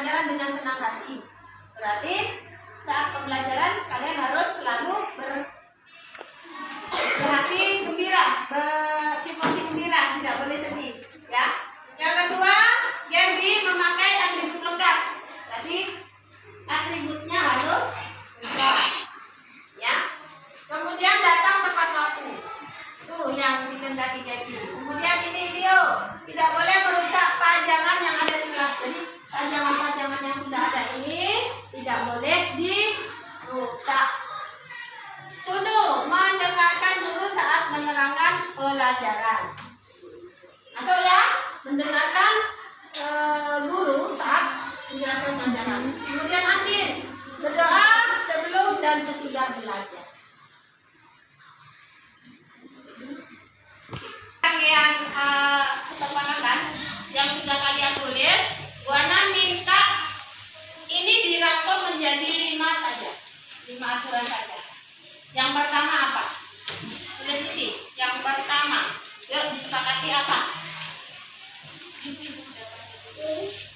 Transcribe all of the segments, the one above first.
pelajaran dengan senang hati. Berarti saat pembelajaran kalian harus selalu berhati gembira, bersituasi gembira, tidak boleh sedih, ya. Yang kedua, Genbi memakai atribut lengkap. Jadi atributnya harus lengkap, ya. Kemudian datang tepat waktu. Tuh yang dikehendaki Genbi. Kemudian ini Leo, tidak boleh merusak pajangan yang ada di kelas. Jadi pajangan-pajangan yang sudah ada ini tidak boleh dirusak. Sunu, mendengarkan guru saat menerangkan pelajaran. Masuk ya, mendengarkan guru saat menjelaskan pelajaran. Kemudian Andin, berdoa sebelum dan sesudah belajar. Yang kesepakatan yang sudah kalian tulis, Buana minta ini dirangkum menjadi 5 saja, 5 aturan saja. Yang pertama apa? Tulis ini. Yang pertama, yuk disepakati apa?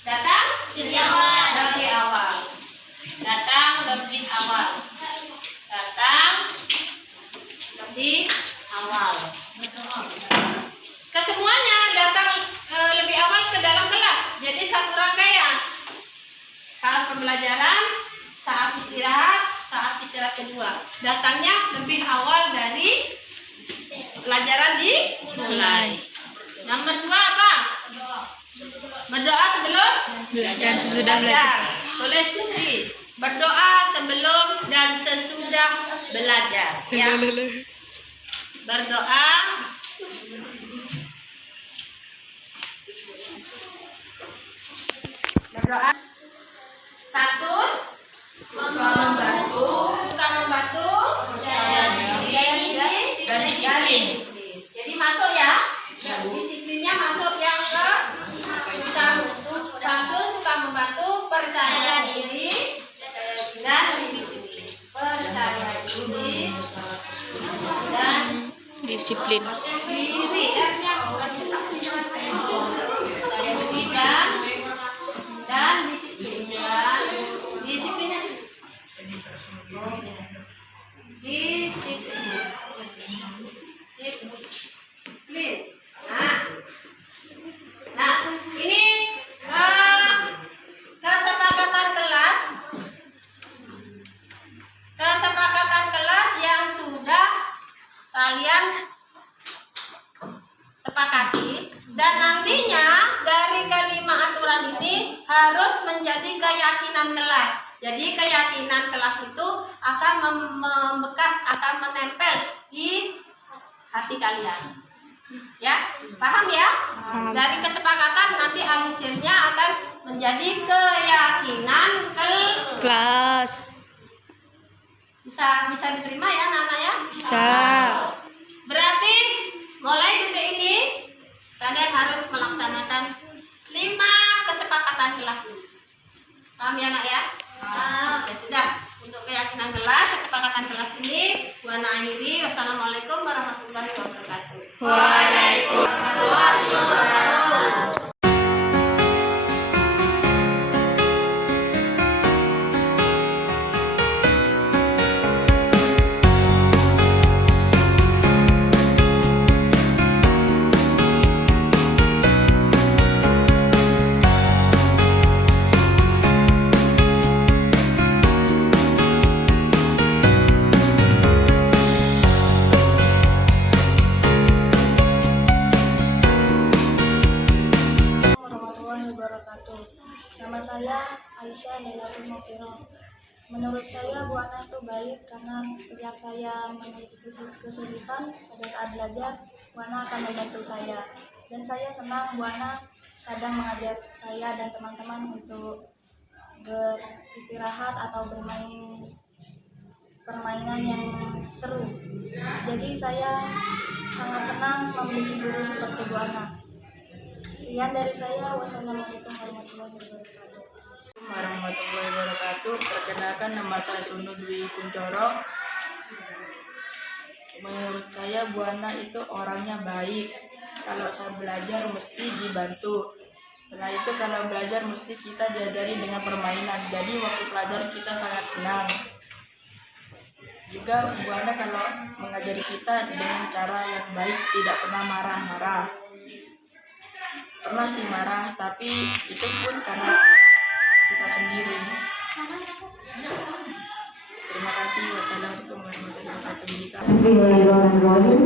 Datang lebih awal. Lebih awal. Datang lebih awal. Datang lebih awal. Kesemuanya datang lebih awal ke dalam kelas. Jadi satu rangkaian. Saat pembelajaran, saat istirahat kedua. Datangnya lebih awal dari pelajaran dimulai. Nomor 2 apa? Berdoa sebelum dan sesudah belajar. Tulis di berdoa sebelum dan sesudah belajar. Ya. Berdoa satu membantu, suka membantu, percaya diri, dan disiplin. Jadi masuk ya, disiplinnya masuk yang ke satu suka membantu, percaya diri, dan disiplin. Percaya diri dan disiplin. Diri artinya bukan kita. Percaya diri dan disiplin. Disiplinnya disiplin. Nah, ini kesepakatan kelas yang sudah kalian sepakati, dan nantinya dari kelima aturan ini harus menjadi keyakinan kelas. Jadi keyakinan kelas itu akan membekas, akan menempel di hati kalian. Ya, paham ya? Dari kesepakatan nanti akhirnya akan menjadi keyakinan Kelas. Bisa diterima ya anak-anak ya? Bisa. Berarti mulai detik ini kalian harus melaksanakan 5 kesepakatan kelas ini. Paham ya nak ya? Ya sudah, untuk keyakinan kelas, kesepakatan kelas ini Buana akhiri. Wassalamualaikum warahmatullahi wabarakatuh. Waalaikumsalam. Nama saya Aisyah Lailatul Mufiro. Menurut saya Buana itu baik karena setiap saya memiliki kesulitan pada saat belajar, Buana akan membantu saya. Dan saya senang Buana kadang mengajak saya dan teman-teman untuk beristirahat atau bermain permainan yang seru. Jadi saya sangat senang memiliki guru seperti Buana. Sekian dari saya. Wassalamualaikum warahmatullahi wabarakatuh. Warahmatullahi wabarakatuh. Perkenalkan, nama saya Sunu Dwi Kuncoro. Menurut saya Buana itu orangnya baik. Kalau saya belajar mesti dibantu. Setelah itu kalau belajar mesti kita diajari dengan permainan. Jadi waktu pelajaran kita sangat senang. Juga Bu Ana kalau mengajari kita dengan cara yang baik, tidak pernah marah-marah. Pernah sih marah, tapi itu pun karena kita sendiri. Terima kasih. Wassalamualaikum warahmatullahi wabarakatuh. Bismillahirrahmanirrahim.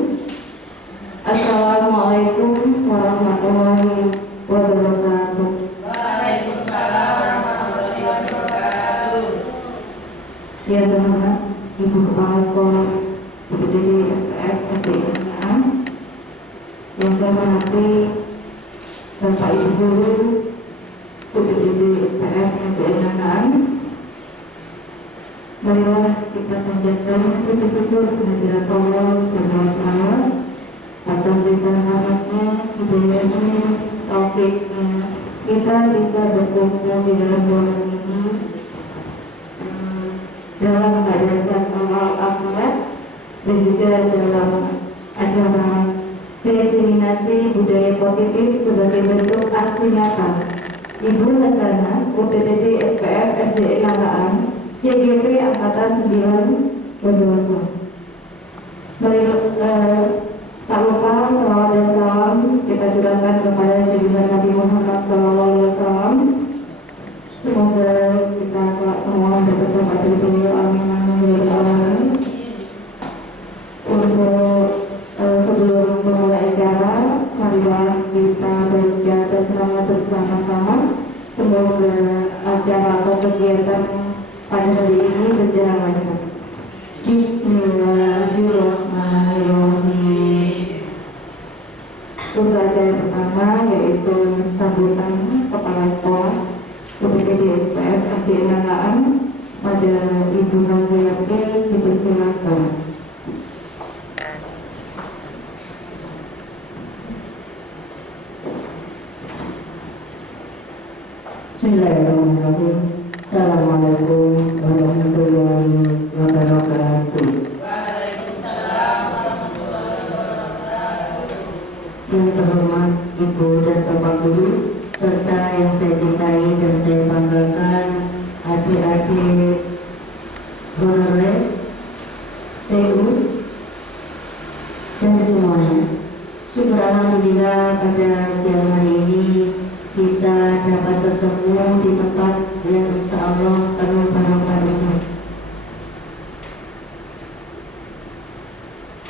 Assalamualaikum warahmatullahi wabarakatuh. Waalaikumsalam warahmatullahi wabarakatuh. Ya terhormat Ibu Kepala Sekolah UPTD SPF SD Nangaan, yang saya hormati Bapak Ibu Guru UPTD SPF SD Nangaan, marilah kita panjatkan puji syukur kehadirat Allah Subhanahu wa Ta'ala atas limpah rahmatnya, hidayahnya, taufiknya, kita bisa berkumpul di dalam ruangan ini dalam keadaan sehat walafiat dan juga dalam acara diseminasi budaya positif sebagai bentuk aksi nyata. Ibu Hasanah UPTD SPF SD Nangaan CGP Angkatan 9 berdoa. Mari tak lupa salawat dan salam kita curahkan kepada junjungan Nabi Muhammad SAW. Semoga kita semua bersama dari beliau, amin amin ya Allah. Untuk sebelum memulai acara, marilah kita baca bersama bersama-sama. Semoga acara atau kegiatan pada hari ini berjalan lancar. Bismillahirrahmanirrahim. Untuk acara pertama yaitu sambutan kepala sekolah UPTD SPF SD Nangaan pada Ibu Hasyati, dipersilakan. Bismillahirrahmanirrahim. Assalamualaikum warahmatullahi wabarakatuh. Waalaikumsalam warahmatullahi wabarakatuh. Yang terhormat Ibu dan Bapak Guru, serta yang saya cintai dan saya banggakan, adik-adik honorer TU dan semuanya. Syukur alhamdulillah pada siang hari ini kita dapat bertemu di tempat yang insya Allah penuh barokah ini.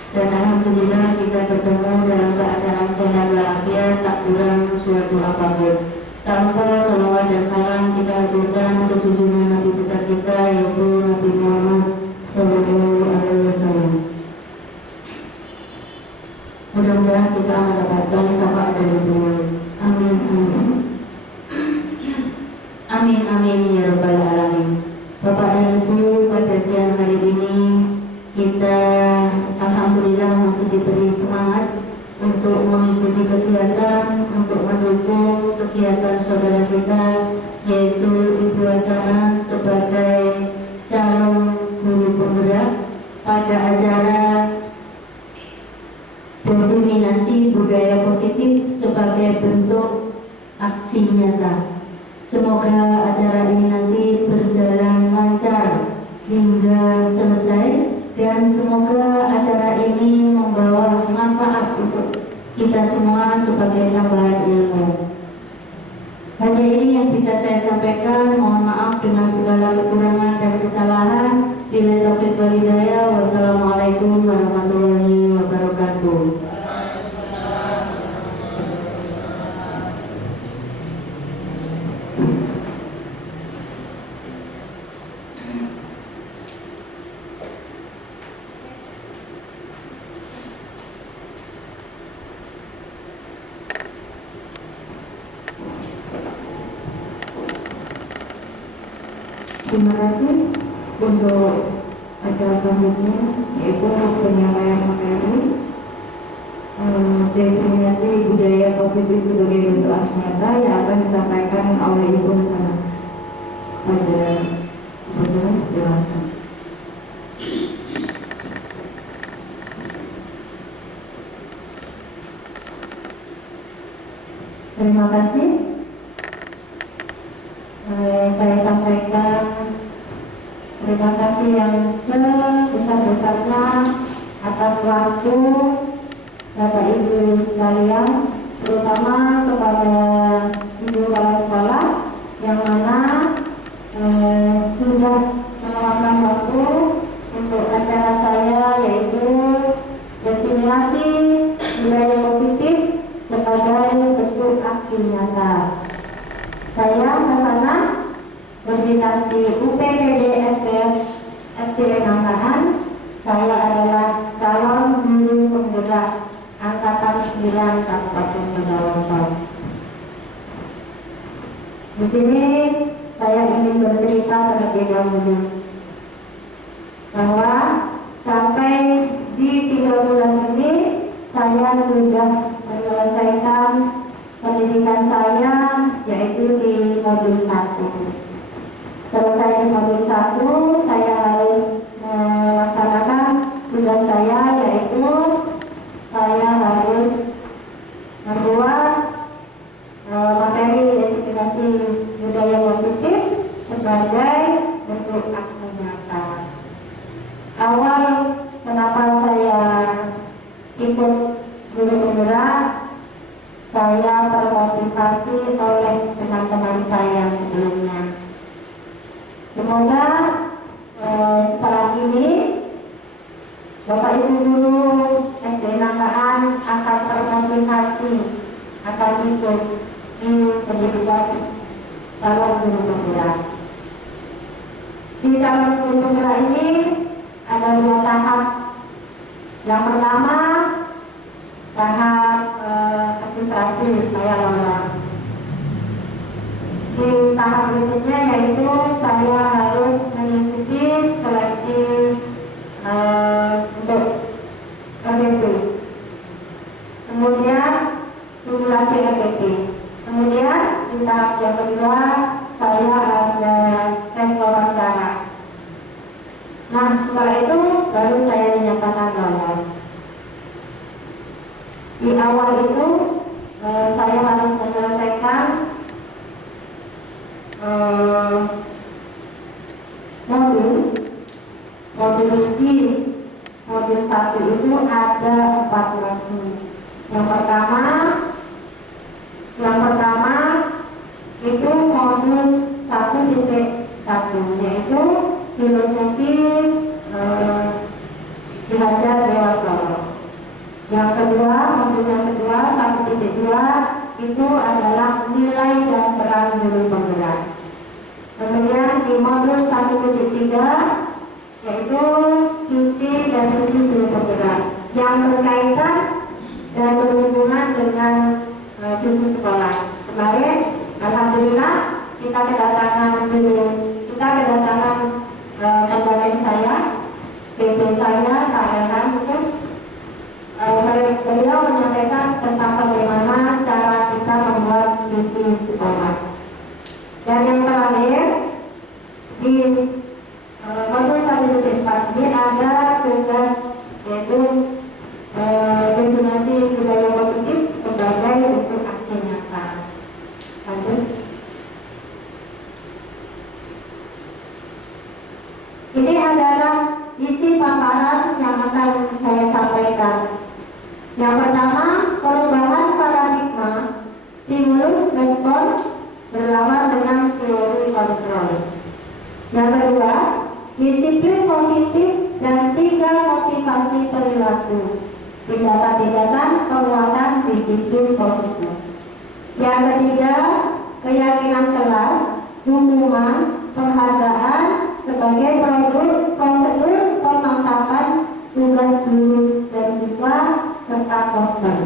Dan alhamdulillah kita bertemu dalam keadaan sehat walafiat, tak kurang suatu apapun. Tanpa salawat dan salam kita haturkan ke junjungan Nabi besar kita yaitu Nabi Muhammad SAW. Mudah-mudahan kita mendapatkan syafaat dari beliau. Amin amin. Amin amin ya rabbal alamin. Bapak dan Ibu, pada siang hari ini kita alhamdulillah masih diberi semangat untuk mengikuti kegiatan, untuk mendukung kegiatan saudara kita yaitu Ibu Hasanah sebagai calon guru penggerak pada acara diseminasi budaya positif sebagai bentuk aksi nyata. Semoga acara ini nanti berjalan lancar hingga selesai dan semoga acara ini membawa manfaat untuk kita semua sebagai tambahan ilmu. Hanya ini yang bisa saya sampaikan. Mohon maaf dengan segala kekurangan dan kesalahan. Bila taufik wal hidayah. Wassalamualaikum warahmatullahi wabarakatuh. Terima kasih. Untuk acara selanjutnya yaitu penyampaian materi diseminasi budaya positif sebagai bentuk aksi nyata yang akan disampaikan oleh Ibu Hasanah. Pada Ibu silakan. Terima kasih. sampaikan terima kasih yang sebesar-besarnya atas waktu Bapak Ibu sekalian, terutama kepada Ibu Kepala Sekolah yang mana sudah meluangkan waktu untuk acara saya, yaitu diseminasi budaya positif sebagai bentuk aksi nyata. Saya Hasana, berdinasti UPTD SDN Angkatan. Saya adalah calon guru penggerak Angkatan 9 Kabupaten Bondowoso. Di sini saya ingin bercerita terlebih dahulu bahwa sampai di 3 bulan ini saya sudah menyelesaikan pendidikan saya, yaitu di modul 1. Selesai di modul 1, saya harus melaksanakan tugas saya, yaitu saya harus membuat materi diseminasi budaya positif sebagai bentuk aksi nyata. Awal kenapa saya ikut guru penggerak, saya termotivasi oleh teman-teman saya sebelumnya. Semoga setelah ini Bapak Ibu guru SD Nangkaan akan termotivasi akan ikut di pendidikan calon guru penggerak. Di calon guru penggerak ini ada 2 tahap. Yang pertama, tahap administrasi, saya lolos. Di tahap berikutnya yaitu saya harus mengikuti seleksi untuk RBP, kemudian simulasi RBP. Kemudian di tahap yang kedua saya ada tes wawancara. Nah, setelah itu baru saya dinyatakan lolos. Di awal itu saya harus menyelesaikan modul di modul 1 itu ada 4 modul. Yang pertama itu modul 1.1, yaitu filosofi Ki Hajar Dewantara. Yang kedua, modul yang kedua 1.2 itu adalah nilai dan peran guru penggerak. Kemudian di modul 1.3 yaitu visi dan misi guru penggerak yang berkaitan dan berhubungan dengan visi sekolah. Kemarin, alhamdulillah kita kedatangan pembimbing saya, PP saya, Kak Elkan itu. Beliau menyampaikan tentang bagaimana cara kita membuat visi sekolah. Dan yang terakhir di modul 1.4 ini ada tugas yaitu diseminasi budaya positif sebagai bentuk aksi nyata. Lanjut. Ini adalah isi paparan yang akan saya sampaikan. Yang pertama, perubahan paradigma stimulus respon berlawan dengan teori kontrol. Yang kedua, disiplin positif dan 3 motivasi perilaku. Tindakan-tindakan penguatan disiplin positif. Yang ketiga, keyakinan kelas, hukuman, penghargaan sebagai prosedur pemantapan tugas guru dan siswa serta poster.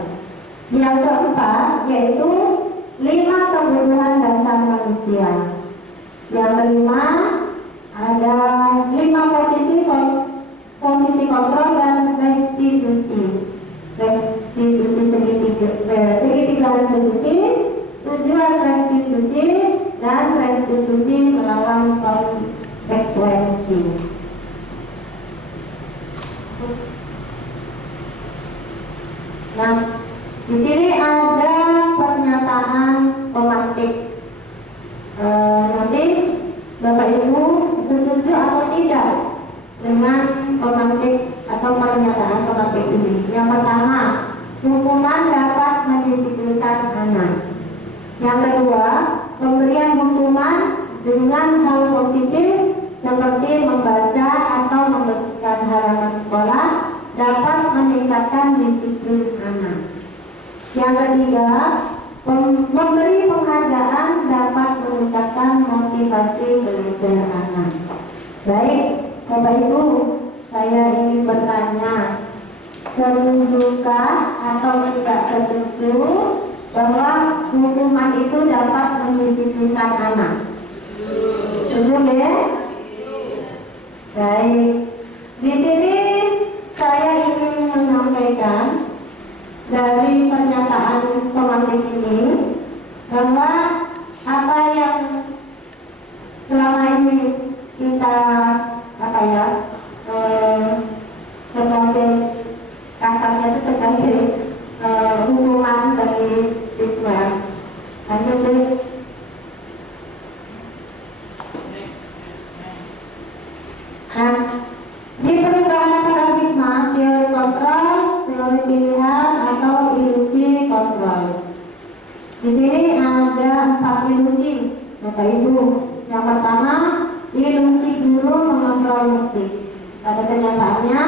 Yang keempat yaitu 5 kebutuhan dasar manusia. Yang kelima ada 5 posisi kontrol dan restitusi segitiga restitusi, tujuan restitusi dan restitusi melawan Bapak Ibu setuju atau tidak dengan pemantik atau pernyataan pemantik ini? Yang pertama, hukuman dapat mendisiplinkan anak. Yang kedua, pemberian hukuman dengan hal positif seperti membaca atau membersihkan halaman sekolah dapat meningkatkan disiplin anak. Yang ketiga, memberi penghargaan dapat meningkatkan motivasi belajar anak. Baik, Bapak Ibu, saya ingin bertanya, setujukah atau tidak setuju bahwa hukuman itu dapat mendisiplinkan anak? Setuju ya? Baik. Di sini saya ingin menyampaikan dari pernyataan pemantik ini bahwa apa yang selama ini kita sebagai kasarnya itu sebagai hukuman bagi siswa. Lanjut. Nah, di perubahan paradigma teori kontrol, teori pilihan atau ilusi kontrol. Di sini ada 4 ilusi, Bapak Ibu. Yang pertama, ilusi guru mengontrol musik. Pada kenyataannya,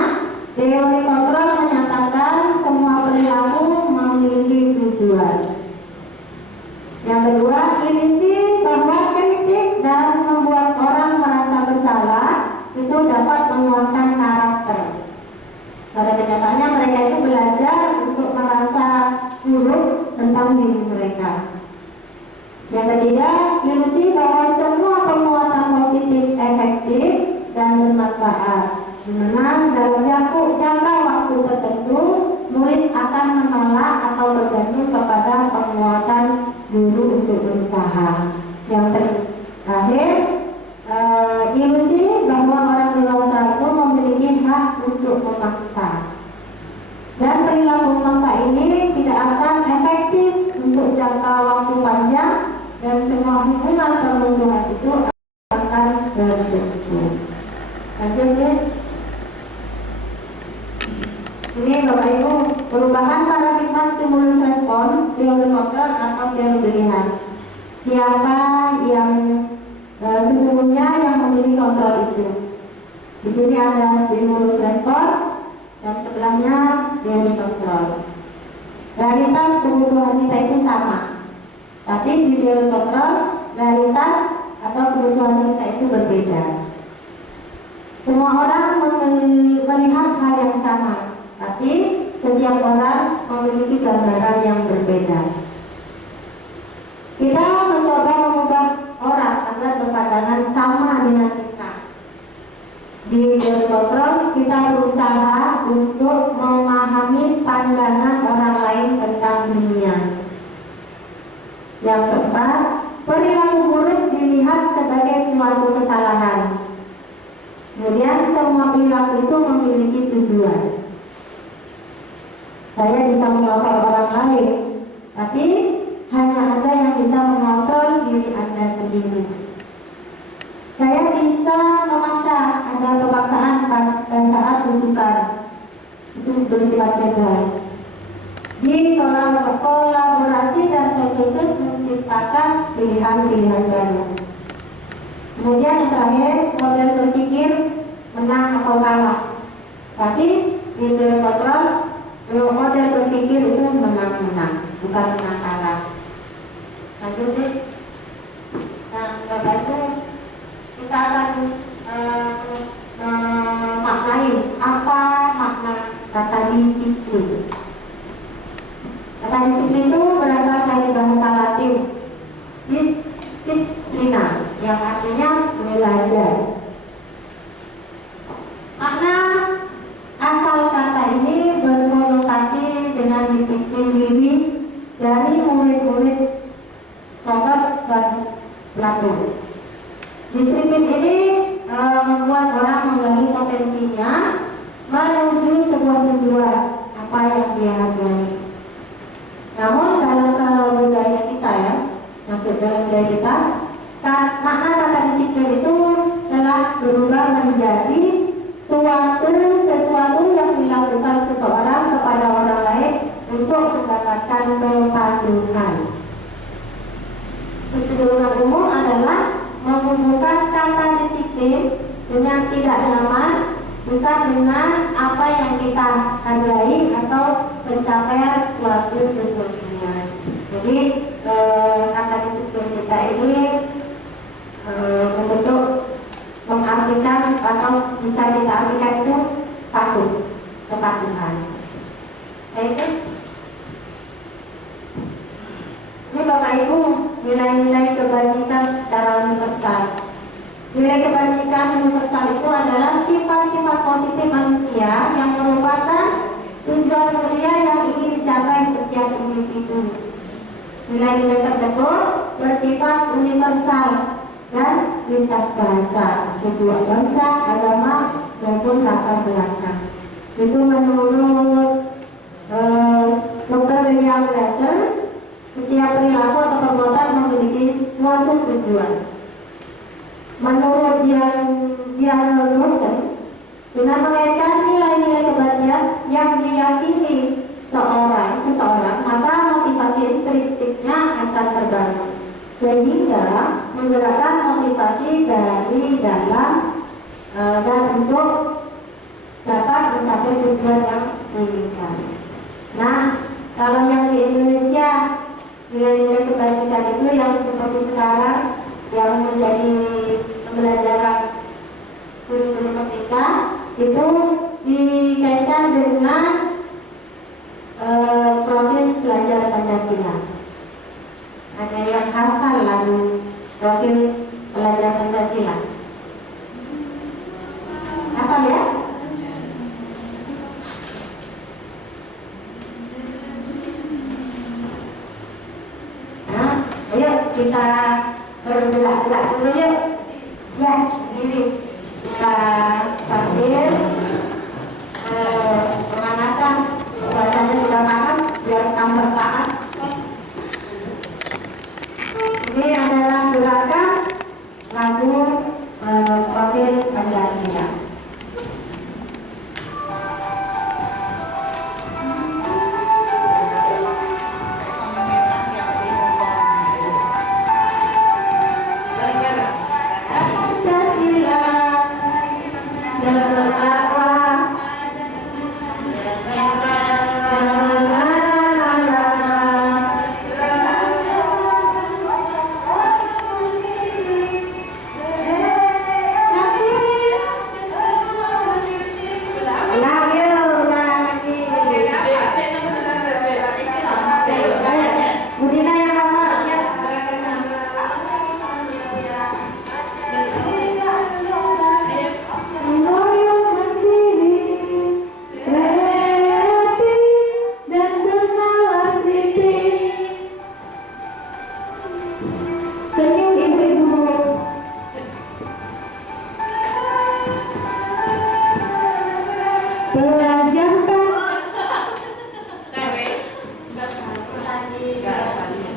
teori kontrol menyatakan semua perilaku memiliki tujuan. Yang kedua, ilusi bahwa kritik dan membuat orang merasa bersalah itu dapat menguatkan karakter. Pada kenyataannya mereka itu belajar untuk merasa buruk tentang diri mereka. Yang ketiga, ilusi bahwa semua penguatan positif efektif dan bermanfaat, di mana dalam jangka waktu tertentu murid akan menolak atau bergantung kepada penguatan guru untuk berusaha. Yang terakhir, ilusi bahwa orang dewasa itu memiliki hak untuk memaksa, dan perilaku memaksa ini tidak akan efektif untuk jangka waktu panjang dan semua hubungan permusuhan itu akan terbentuk. Lanjut ya. Ini Bapak Ibu, perubahan paradigma stimulus respon, teori kontrol atau teori pilihan. Siapa yang sesungguhnya yang memilih kontrol itu? Di sini ada stimulus respon dan sebelahnya teori kontrol. Realitas kebutuhan kita itu sama, tapi di teori kontrol realitas atau kebutuhan kita itu berbeda. Semua orang melihat hal yang sama, tapi setiap orang memiliki gambaran yang berbeda. Kita mencoba mengubah orang agar berpandangan sama dengan kita. Di teori kontrol kita berusaha untuk memahami pandangan orang lain tentang dunia. Yang keempat, perilaku buruk dilihat sebagai suatu kesalahan. Kemudian semua perilaku itu memiliki tujuan. Saya bisa mengontrol orang lain, tapi hanya Anda yang bisa mengontrol diri Anda sendiri. Saya bisa memaksa, ada pemaksaan pada saat rujukan itu bersifat bebas. Di kolaborasi dan khusus menciptakan pilihan-pilihan baru. Kemudian yang terakhir, model berpikir menang atau kalah. Tapi di teori kontrol, model berpikir itu menang-menang, bukan menang kalah. Lanjut deh. Nah, Bapak Ibu, kita akan memaknai apa makna kata disiplin. Kata disiplin itu berasal dari bahasa Latin disciplina, yang artinya belajar. Makna asal kata ini berkonotasi dengan disiplin diri dari murid-murid Socrates dan Plato. Disiplin ini membuat orang menggali potensinya menuju sebuah tujuan apa yang dia hargai. Namun dalam budaya kita ya, maksud dalam budaya kita, makna kata disiplin dengan apa yang kita hargai atau pencapaian suatu tujuan. Jadi kata disiplin kita ini untuk mengartikan atau bisa kita artikan itu patuh, kepatuhan. Itu. Ini Bapak Ibu, nilai-nilai kebajikan secara universal. Nilai kebajikan universal itu adalah sifat-sifat positif manusia yang merupakan tujuan mulia yang ingin dicapai setiap individu. Nilai-nilai tersebut bersifat universal dan lintas bahasa, suku, bangsa, agama, maupun latar belakang. Itu menurut Dr. William Glasser, setiap perilaku atau perbuatan memiliki suatu tujuan. Menurut Diana Lawson, dengan mengaitkan nilai-nilai kebajikan yang diyakini seseorang, maka motivasi intrinstiknya akan terbangun, sehingga menggerakkan motivasi dari dalam dan untuk dapat mencapai tujuan yang diinginkan. Nah, kalau yang di Indonesia nilai-nilai kebajikan itu yang seperti sekarang yang menjadi pembelajaran kurikulum merdeka itu dikaitkan dengan profil pelajar Pancasila. Ada yang hafal lalu profil pelajar Pancasila. Hafal ya? Nah, ayo kita bergerak-gerak dulu yuk. Ya, ini kita sambil pemanasan. Cuacanya sudah panas, biar tambah panas. Ini adalah gerakan lagu profil Pancasila.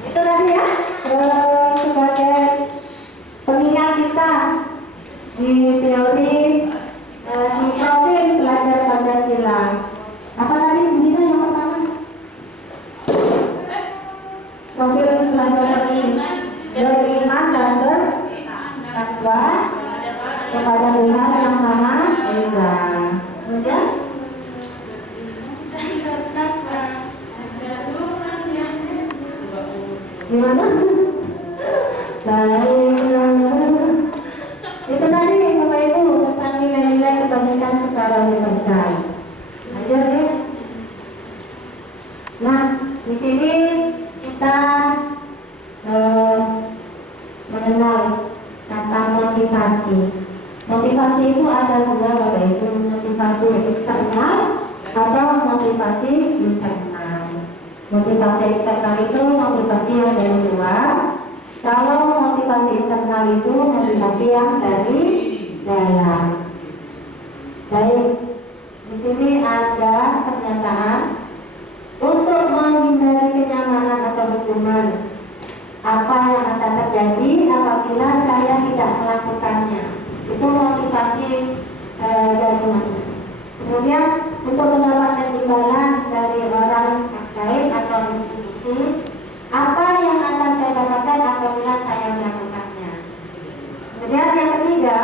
Itu tadi ya sebagai pengingat kita di teori di profil pelajar Pancasila. Apa tadi Bina yang pertama? Profil pelajar beriman dan bertakwa kepada Tuhan yang Maha Esa. Kemudian gimana? Baiklah. Itu tadi Bapak Ibu tentang nilai-nilai kebajikan secara universal. Ajar ya. Nah, di sini kita mengenal kata motivasi. Motivasi itu ada dua Bapak Ibu, motivasi eksternal atau motivasi internal. Motivasi eksternal itu motivasi yang dari luar. Kalau motivasi internal itu motivasi yang dari dalam. Baik, di sini ada pernyataan untuk menghindari kenyamanan atau hukuman. Apa yang akan terjadi apabila saya tidak melakukannya? Itu motivasi dari mana? Kemudian untuk mendapatkan imbalan dari orang terkait atau institusi, apa yang akan saya dapatkan apabila saya melakukannya? Kemudian yang ketiga,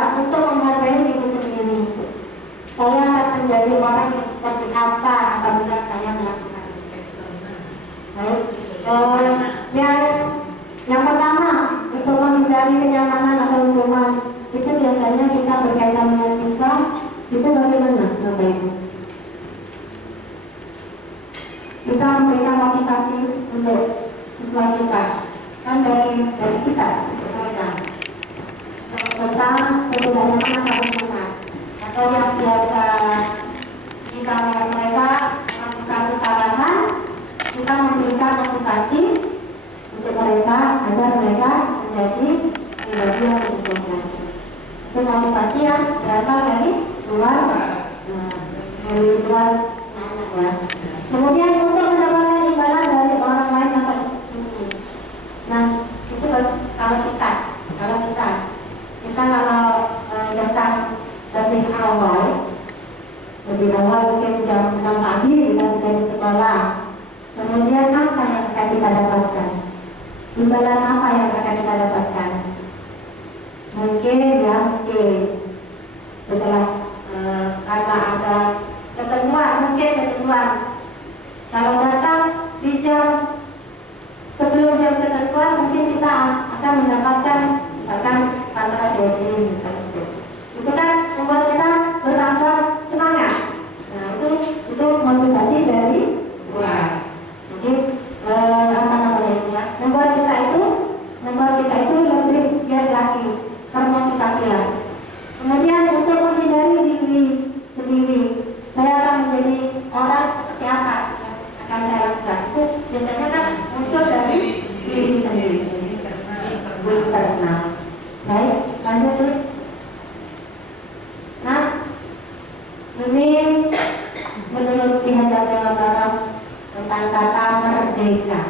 Itu motivasi yang berasal dari luar, dari luar anak ya. Kemudian untuk mendapatkan imbalan dari orang lain atau institusi. Nah, itu kalau kita datang lebih awal mungkin jam 6 pagi kita sudah di sekolah. Kemudian apa yang akan kita dapatkan? Imbalan apa yang akan kita dapatkan? Mungkin setelah karena ada ketentuan kalau datang di sebelum jam ketentuan mungkin kita akan mendapatkan misalkan tambahan gaji misalnya. Itu kan membuat kita bertambah semangat. Nah itu motivasi dari luar. Jadi membuat kita itu lebih giat lagi, termotivasi lagi. Kemudian untuk menghindari diri sendiri, saya akan menjadi orang seperti apa yang akan saya lakukan. Itu biasanya kan muncul dari diri sendiri. Internal. Baik, lanjut tuh. Nah, ini menurut pihak Jawa tentang kata merdeka.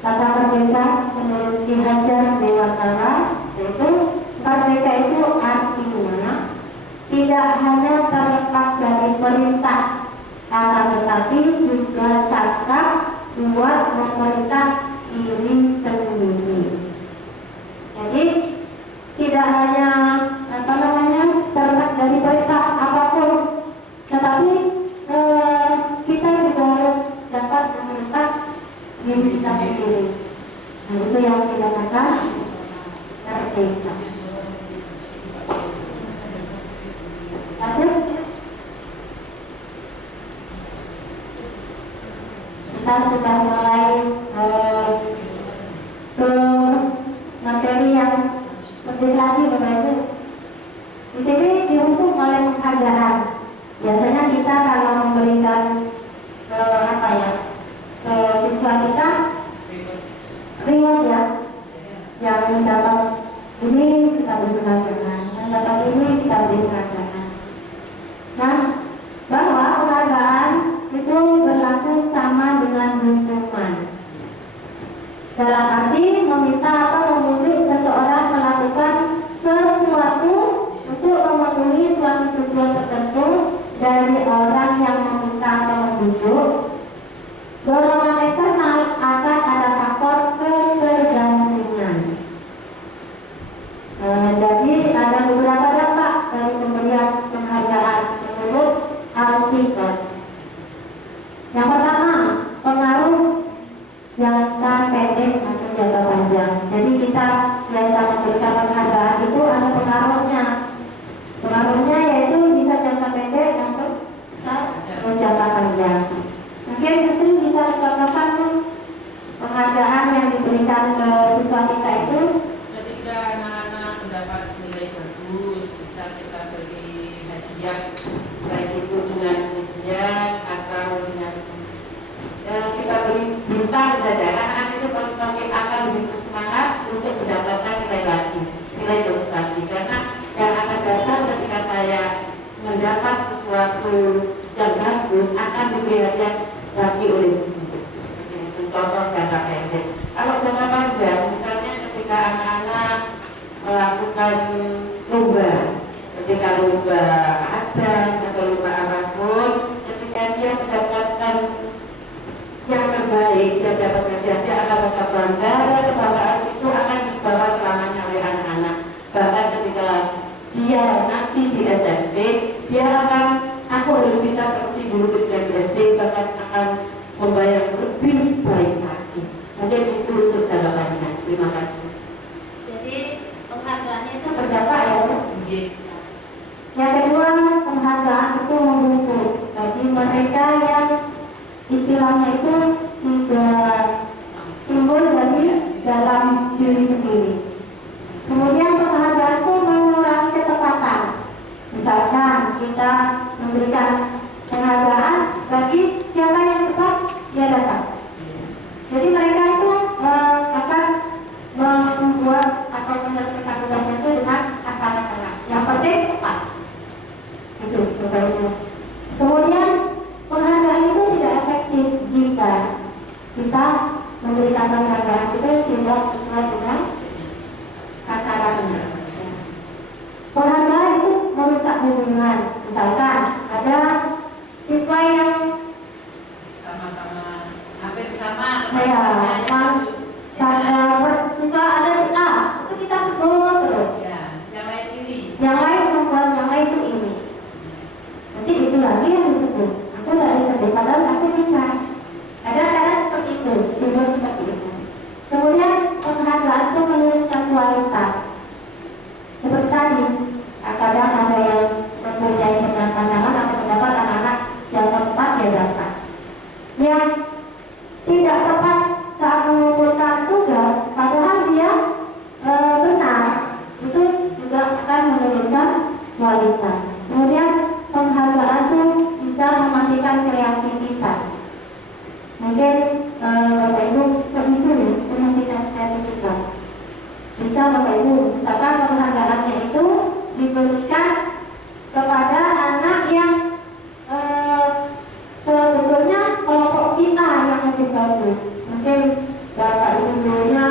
Kata merdeka menurut Ki Hajar Dewantara yaitu merdeka itu artinya tidak hanya terlepas dari perintah, akan tetapi juga cakap buat memerintah diri sendiri. Jadi tidak hanya terlepas dari perintah apapun, tetapi kita juga harus dapat memerintah diri kita sendiri. Nah, itu yang dikatakan merdeka. Lanjut, kita sudah mulai ke materi yang lebih lagi begitu. Di sini dihukum oleh penghargaan. Biasanya kita kalau memberikan ke siswa kita reward ya, yang dapat ini kita beri penghargaan, yang dapat ini kita beri penghargaan. Nah, bahwa penghargaan itu berlaku sama dengan hukuman. Dalam arti meminta atau memujuk seseorang melakukan sesuatu untuk memenuhi suatu tujuan tertentu dari orang yang meminta atau membujuk. Dorongan eksternal akan ada faktor ketergantungan. Jadi ada beberapa dampak dari pemberian penghargaan menurut Alkitab. Yang pertama, pengaruh jangka pendek atau jangka panjang. Jadi kita biasa memberikan penghargaan itu ada pengaruhnya. Pengaruhnya yaitu bisa jangka pendek atau jangka panjang. Mungkin justru bisa contohkan penghargaan yang diberikan ke siswa kita itu ketika anak-anak mendapat nilai bagus, bisa kita beri hadiah, baik itu dengan ujian atau dengan kita beri bintang saja. Anak-anak itu pasti akan lebih bersemangat untuk mendapatkan nilai bagus lagi. Karena yang akan datang ketika saya mendapat sesuatu yang bagus akan diberi hadiah lagi oleh ibu. Itu contoh jangka pendek. Kalau jangka panjang, misalnya ketika anak-anak melakukan lomba, ketika lomba adat atau lomba apapun, ketika dia mendapatkan yang terbaik, dia dapat hadiah, dia akan merasa bangga dan kebanggaan itu akan dibawa selamanya oleh anak-anak. Bahkan ketika dia nanti di SMP, dia akan aku harus bisa seperti dulu ketika di SD, bahkan akan membayar lebih baik lagi. Mungkin itu untuk jangka panjang. Terima kasih. jadi penghargaannya itu berdampak ya. Yeah. Yang kedua, penghargaan itu membentuk bagi mereka yang istilahnya itu tidak timbul dari dalam diri sendiri. Kemudian penghargaan itu mengurangi ketepatan. Misalkan kita memberikan penghargaan bagi siapa yang tepat, dia datang. Jadi mereka itu akan membuat atau menyelesaikan tugasnya itu dengan kualitas. Kemudian penghargaan itu bisa mematikan kreativitas. Mungkin Bapak Ibu kok bisa nih mematikan kreativitas. Bisa Bapak Ibu, misalkan penghargaannya itu diberikan kepada anak yang sebetulnya kelompok si A yang lebih bagus. Mungkin Bapak Ibu punya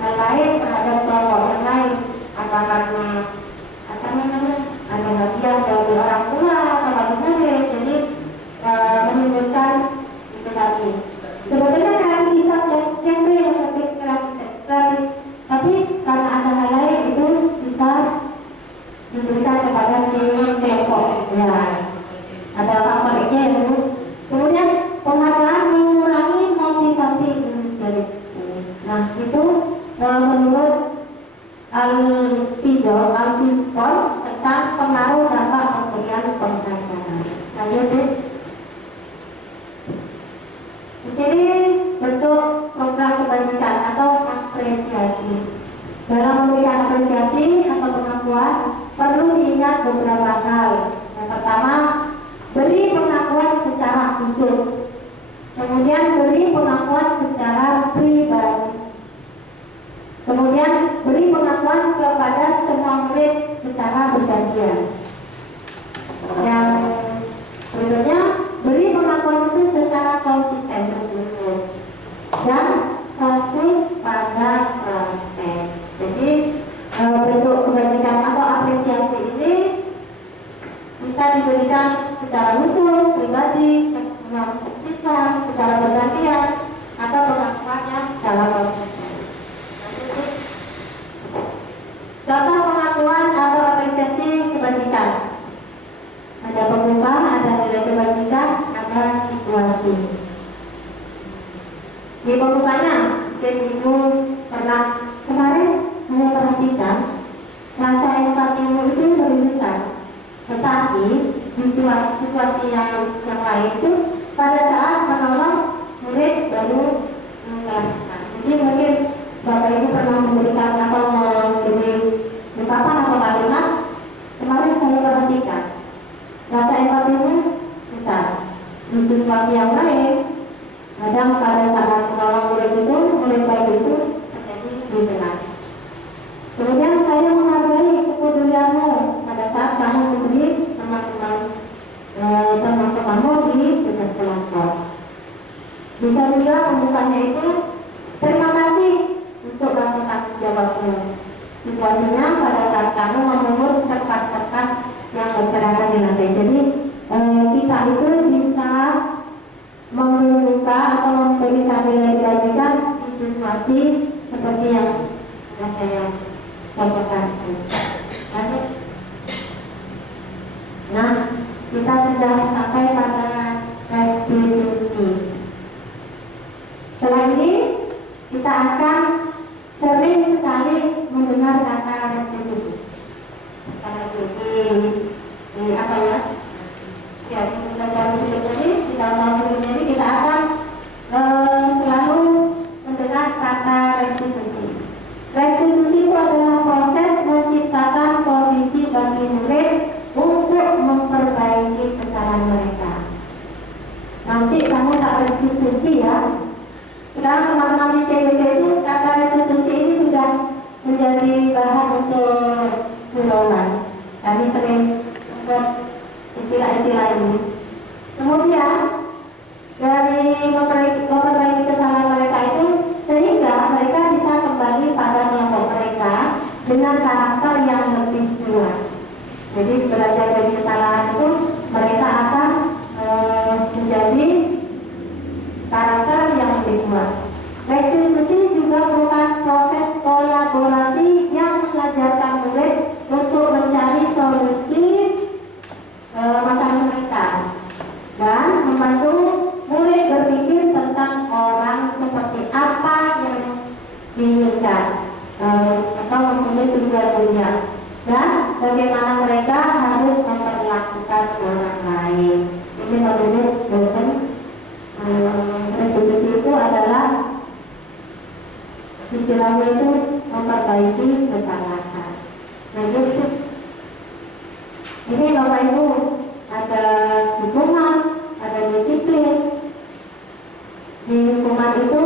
hal lain terhadap kelompok yang lain, apa karena ada hadiah dari orang tua atau bagaimana, jadi menimbulkan itu tadi. Sebetulnya kreativitas yang lebih kreatif, tapi karena ada hal lain itu bisa diberikan kepada si kelompok. Ya, ada faktor itu. Kemudian penghargaan mengurangi motivasi dari sini. Nah, itu menurut Alfiscon tentang pengaruh dampak pemberian penghargaan. Lanjut, Bu. Di sini bentuk program kebajikan atau apresiasi. Dalam memberikan apresiasi atau pengakuan perlu diingat beberapa hal. Yang pertama, beri pengakuan secara khusus. Kemudian beri pengakuan secara pribadi. Kemudian beri pengakuan kepada semua murid secara bergantian. Yang berikutnya, beri pengakuan itu secara konsisten terus dan fokus pada proses. Jadi bentuk kebajikan atau apresiasi ini bisa diberikan secara khusus, pribadi, ke semua siswa, secara bergantian, atau pengakuannya secara konsisten. Contoh pengakuan atau apresiasi kebajikan. Ada pembuka, ada nilai kebajikan, ada situasi. Di pembukanya, mungkin Ibu pernah kemarin saya perhatikan rasa empatimu itu lebih besar. Tetapi di situasi yang lain itu pada saat menolong murid baru melakukan. Jadi mungkin Bapak Ibu pernah memberikan atau memberi ungkapan atau kalimat. Kemarin saya perhatikan rasa empatimu besar. Di situasi yang lain, kadang pada saat menolong murid baru itu terjadi jelas. Kemudian saya menghargai kepedulianmu pada saat kamu memberi teman-temanmu di tugas kelompok. Bisa juga pembukanya itu terima kasih untuk rasa tanggung jawabmu. Situasinya pada saat kamu memungut kertas-kertas yang berserakan di lantai. Jadi kita itu bisa membuka atau memberikan nilai kebajikan di situasi seperti yang sudah saya contohkan. Nah, kita sudah sampai pada restitusi. Setelah ini kita akan sering sekali mendengar kata restitusi. Sekarang di apa ya? Ya, di pelajaran berikut ini, di tahun berikutnya ini kita akan selalu mendengar kata restitusi. Restitusi itu adalah proses menciptakan kondisi bagi murid untuk memperbaiki kesalahan mereka. Nanti kamu tak restitusi ya. Sekarang teman-teman di CBK itu kata restitusi ini sudah menjadi bahan untuk buronan. Kami sering membuat istilah-istilah ini. Kemudian dari memperbaiki kesalahan mereka itu sehingga mereka bisa kembali pada kelompok mereka dengan karakter yang lebih kuat. Jadi belajar dari kesalahan itu mereka akan menjadi karakter yang lebih kuat. Restitusi juga merupakan proses kolaborasi yang mengajarkan murid untuk mencari solusi masalah mereka dan membantu murid berpikir tentang orang seperti apa yang diinginkan atau mempunyai tujuan dunia dan bagaimana mereka harus memperlakukan orang lain. Ini menurut dosen restitusi itu adalah istilahnya itu memperbaiki kesalahan. Nah, itu ini Bapak Ibu, ada hukuman, ada disiplin. Di hukuman itu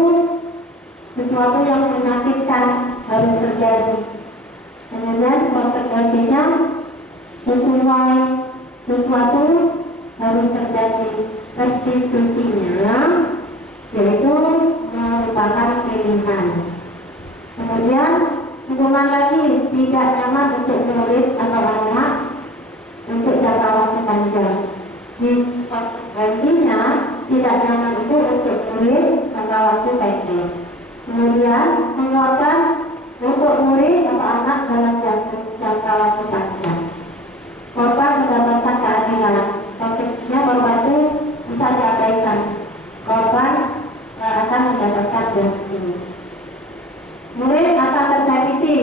sesuatu yang menyakitkan harus terjadi. Kemudian konsekuensinya sesuai sesuatu harus terjadi. Restitusinya yaitu merupakan pilihan. Kemudian hukuman lagi, tidak nyaman untuk murid atau anak untuk jangka waktu panjang. Konsekuensinya tidak nyaman itu untuk murid jangka waktu pendek. Kemudian menguatkan untuk murid atau anak dalam jangka waktu panjang. Korban mendapatkan keadilan. Konteksnya korban itu bisa diabaikan. Korban akan mendapatkan ganti. Murid akan tersakiti.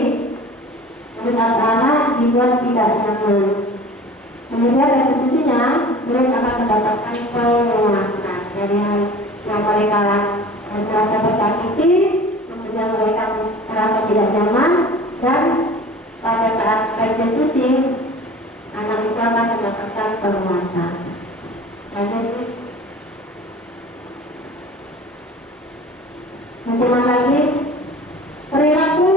Murid atau anak dibuat tidak nyaman. Kemudian restitusinya, murid akan mendapatkan penguatan dari yang mereka merasa tersakiti, kemudian mereka merasa tidak nyaman, dan pada saat restitusi anak itu akan mendapatkan penguatan. Lanjut. Hukuman lagi, perilaku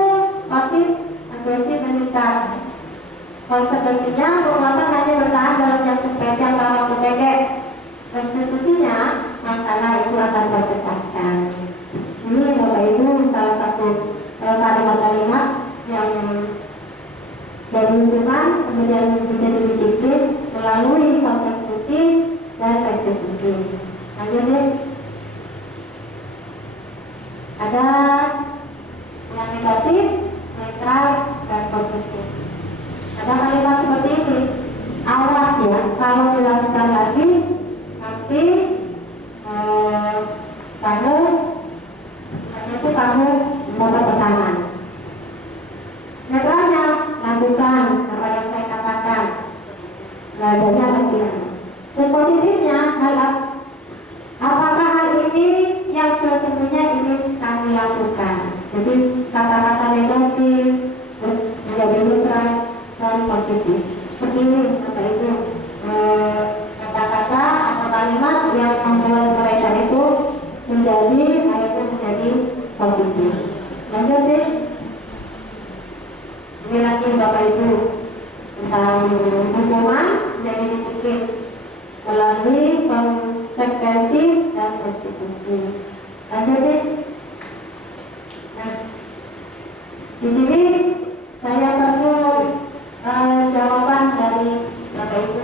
pasif agresif meningkat. Konsekuensinya penguatan hanya bertahan dalam jangka waktu pendek. Restitusinya masalah itu akan terpecahkan. Ini Bapak Ibu salah satu kalimat-kalimat yang dari hukuman kemudian menjadi disiplin melalui konsekuensi dan restitusi. Lanjut deh. Ada yang negatif, netral, dan positif. Ada kalimat seperti ini, awas ya, kalau dilakukan lagi nanti kamu mendapat tekanan. Netralnya, lakukan apa yang saya katakan. Belajarnya bagian. Terus positifnya, apakah hal ini yang sesungguhnya ingin kami lakukan? Jadi kata-kata negatif, terus menjadi netral dan positif. Seperti ini, Bapak Ibu, kata-kata atau kalimat yang membuat mereka itu menjadi positif. Lanjut deh. Ini lagi Bapak Ibu tentang hukuman menjadi disiplin melalui konsekuensi dan restitusi. Lanjut deh. Nah, di sini saya perlu jawaban dari Bapak Ibu.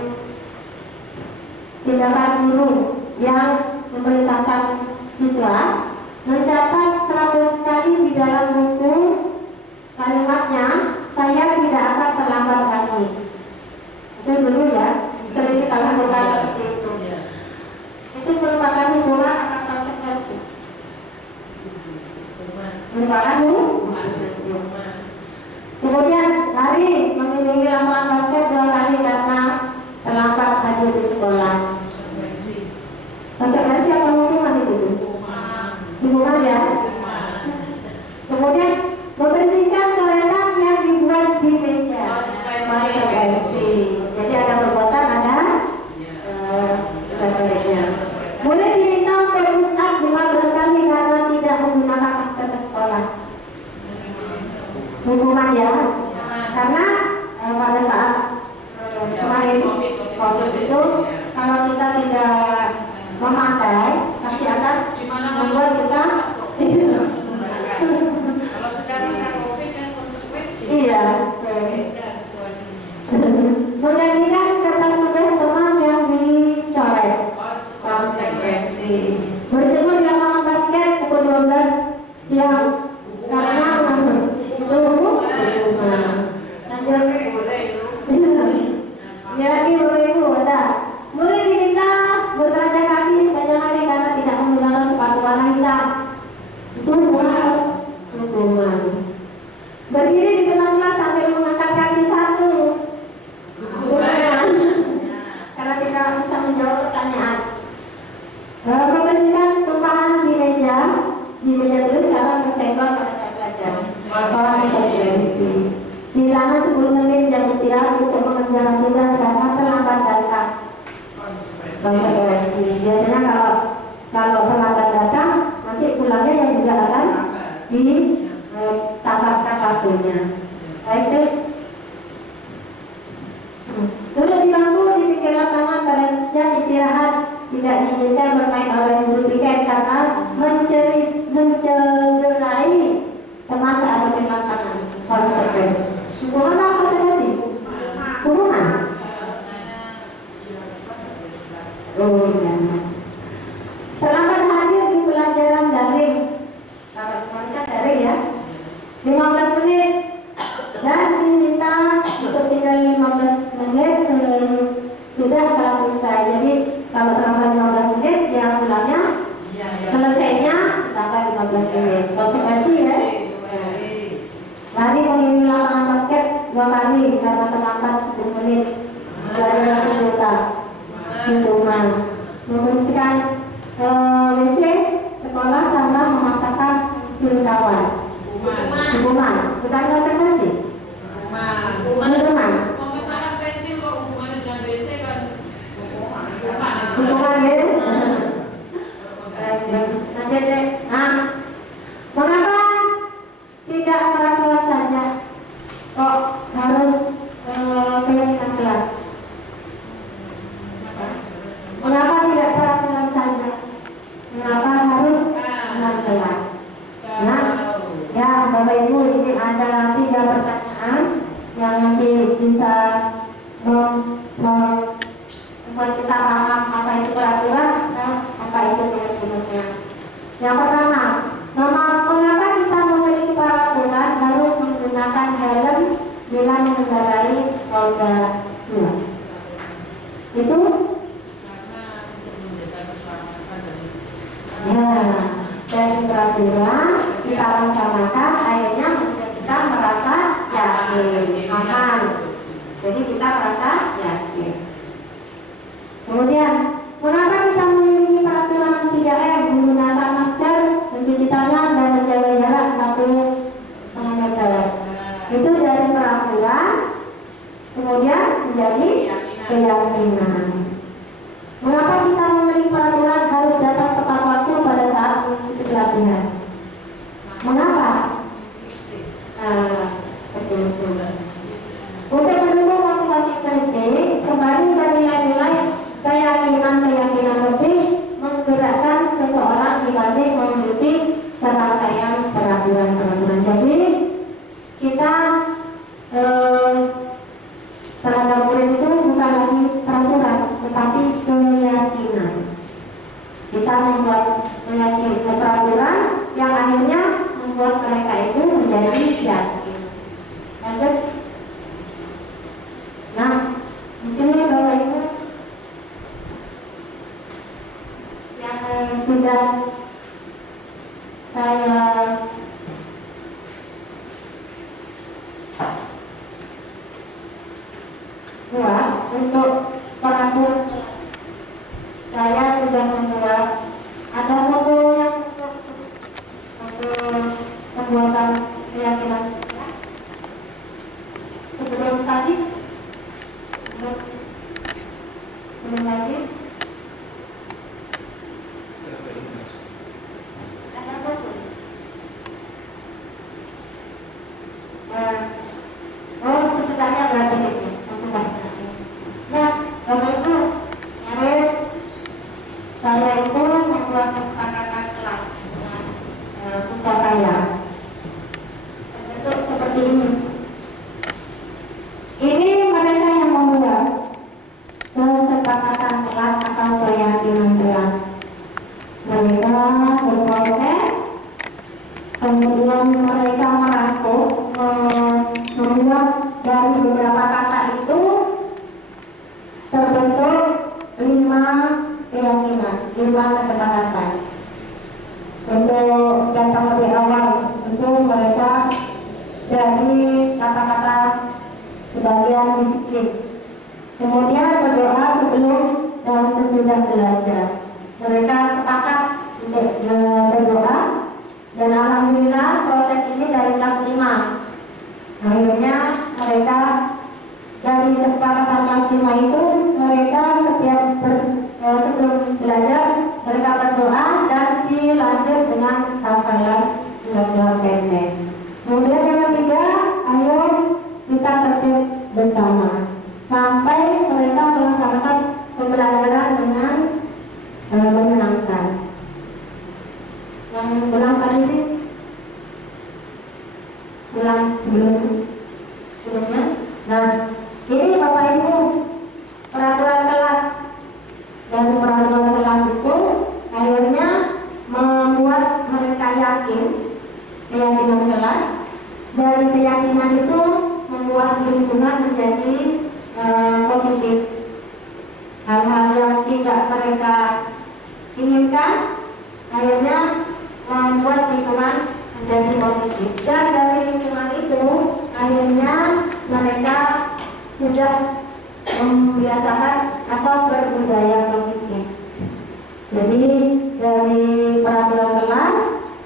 Tindakan guru yang memerintahkan siswa mencatat 100 kali di dalam buku kalimatnya, saya tidak akan terlambat lagi. Itu dulu ya, sering kita lakukan seperti itu. Itu merupakan hukuman akan konsekuensi. Merupakan hukuman. Kemudian lari mengiringi lapangan basket 2 kali karena terlambat hadir di sekolah. Konsekuensi apa hukuman itu? Hukuman ya. Kemudian membersihkan coretan yang dibuat di meja. Konsekuensi. Jadi ada perbuatan, ada konsekuensinya. Mulai diminta untuk push up 15 kali karena tidak menggunakan masker ke sekolah. Hukuman ya. Karena pada saat kemarin COVID itu, kalau kita tidak memakai, pasti akan membuat kita kalau sudah masa COVID kan konsekuensi. iya. Beda situasinya. Menggantikan kertas tugas teman yang dicoret. Konsekuensi. Berjemur di lapangan basket pukul 12 siang karena itu hukuman. Lanjut. Ya lagi Bapak Ibu ada. Mulai diminta bertranjak kaki sepanjang hari karena tidak menggunakan sepatu warna hitam. Itu hukuman. Berdiri di tengah kelas sambil mengangkat kaki satu. Hukuman. Bilangan 10 menit jam istirahat untuk mengerjakan tugas karena terlambat datang. Konsekuensi. Biasanya kalau terlambat datang, nanti pulangnya yang juga akan ditambahkan waktunya. Baik deh. Duduk di bangku di pinggir lapangan pada jam istirahat tidak diizinkan bermain oleh guru tiket karena mencederai teman saat bermain lapangan. Konsekuensi. Hukuman apa saja sih? Hukuman. Oh iya. Selamat hadir di pelajaran daring. Kalau semuanya daring ya. 15 menit dan diminta untuk tinggal 15 menit sudah kelas selesai. Jadi kalau terlambat 15 menit ya pulangnya selesainya tambah 15 menit. Konsekuensi ya. Lari mengelilingi lapangan basket 2 kali karena terlambat 10 menit. Dari juga hukuman. Membersihkan WC sekolah tanpa memaksakan skill kawan. Hukuman. Bukan konsekuensi. Hukuman. Pemecahan pensil kok hubungannya dengan WC kan? Hukuman ya. Lanjut deh. Nah, mengapa tidak peraturan saja kok harus keyakinan kelas? Mengapa tidak peraturan saja? Mengapa harus keyakinan kelas? Nah, ya Bapak Ibu, ini ada 3 pertanyaan yang nanti bisa membuat kita paham apa itu peraturan dan apa itu keyakinannya. Yang pertama, mengapa kita memiliki peraturan harus menggunakan helm bila mengendarai roda 2? Itu ya, dari peraturan kita laksanakan akhirnya kita merasa yakin, aman. Jadi kita merasa yakin. Kemudian, mengapa kita memiliki peraturan 3M menggunakan masker, mencuci tangan dan menjaga jarak 1,5 meter? Itu dari peraturan, kemudian menjadi keyakinan. Mengapa kita memiliki peraturan harus datang tepat waktu pada saat mengikuti pelatihan? Mengapa? Seperti itu. Untuk mendukung motivasi intrinsik, kembali dari nilai-nilai keyakinan lebih menggerakkan seseorang dibanding mengikuti serangkaian peraturan-peraturan. Jadi kita terhadap murid itu bukan lagi peraturan, tetapi keyakinan. Kita membuat peraturan yang akhirnya membuat mereka itu menjadi yakin. Lanjut. Nah, di sini Bapak Ibu yang sudah saya buat untuk peraturan kelas. Saya sudah membuat ada foto yang untuk pembuatan keyakinan kelas. Sebelum tadi, belum lagi. Ada foto. Oh, sesudahnya berarti ini. Ya, Bapak Ibu, saya itu membuat kesepakatan kelas dengan siswa saya. Bentuk seperti ini. Ini mereka yang membuat kesepakatan kelas atau keyakinan kelas. Mereka berproses, kemudian mereka merangkum, membuat dari beberapa kata itu terbentuk 5 keyakinan, 5 kesepakatan. Untuk datang lebih awal, itu mereka dari kata-kata sebagian disiplin. Kemudian berdoa sebelum dan sesudah belajar. Mereka sepakat untuk berdoa dan alhamdulillah proses ini dari kelas 5. Akhirnya bersama sampai mereka melaksanakan pembelajaran dengan menyenangkan. Yang ulang kali ini ulang sebelumnya. Nah, ini Bapak Ibu peraturan kelas. Dari peraturan kelas itu akhirnya membuat mereka yakin, keyakinan kelas. Dari keyakinan itu membuat lingkungan menjadi positif. Hal-hal yang tidak mereka inginkan akhirnya membuat lingkungan menjadi positif. Dan dari lingkungan itu akhirnya mereka sudah membiasakan atau berbudaya positif. Jadi dari peraturan kelas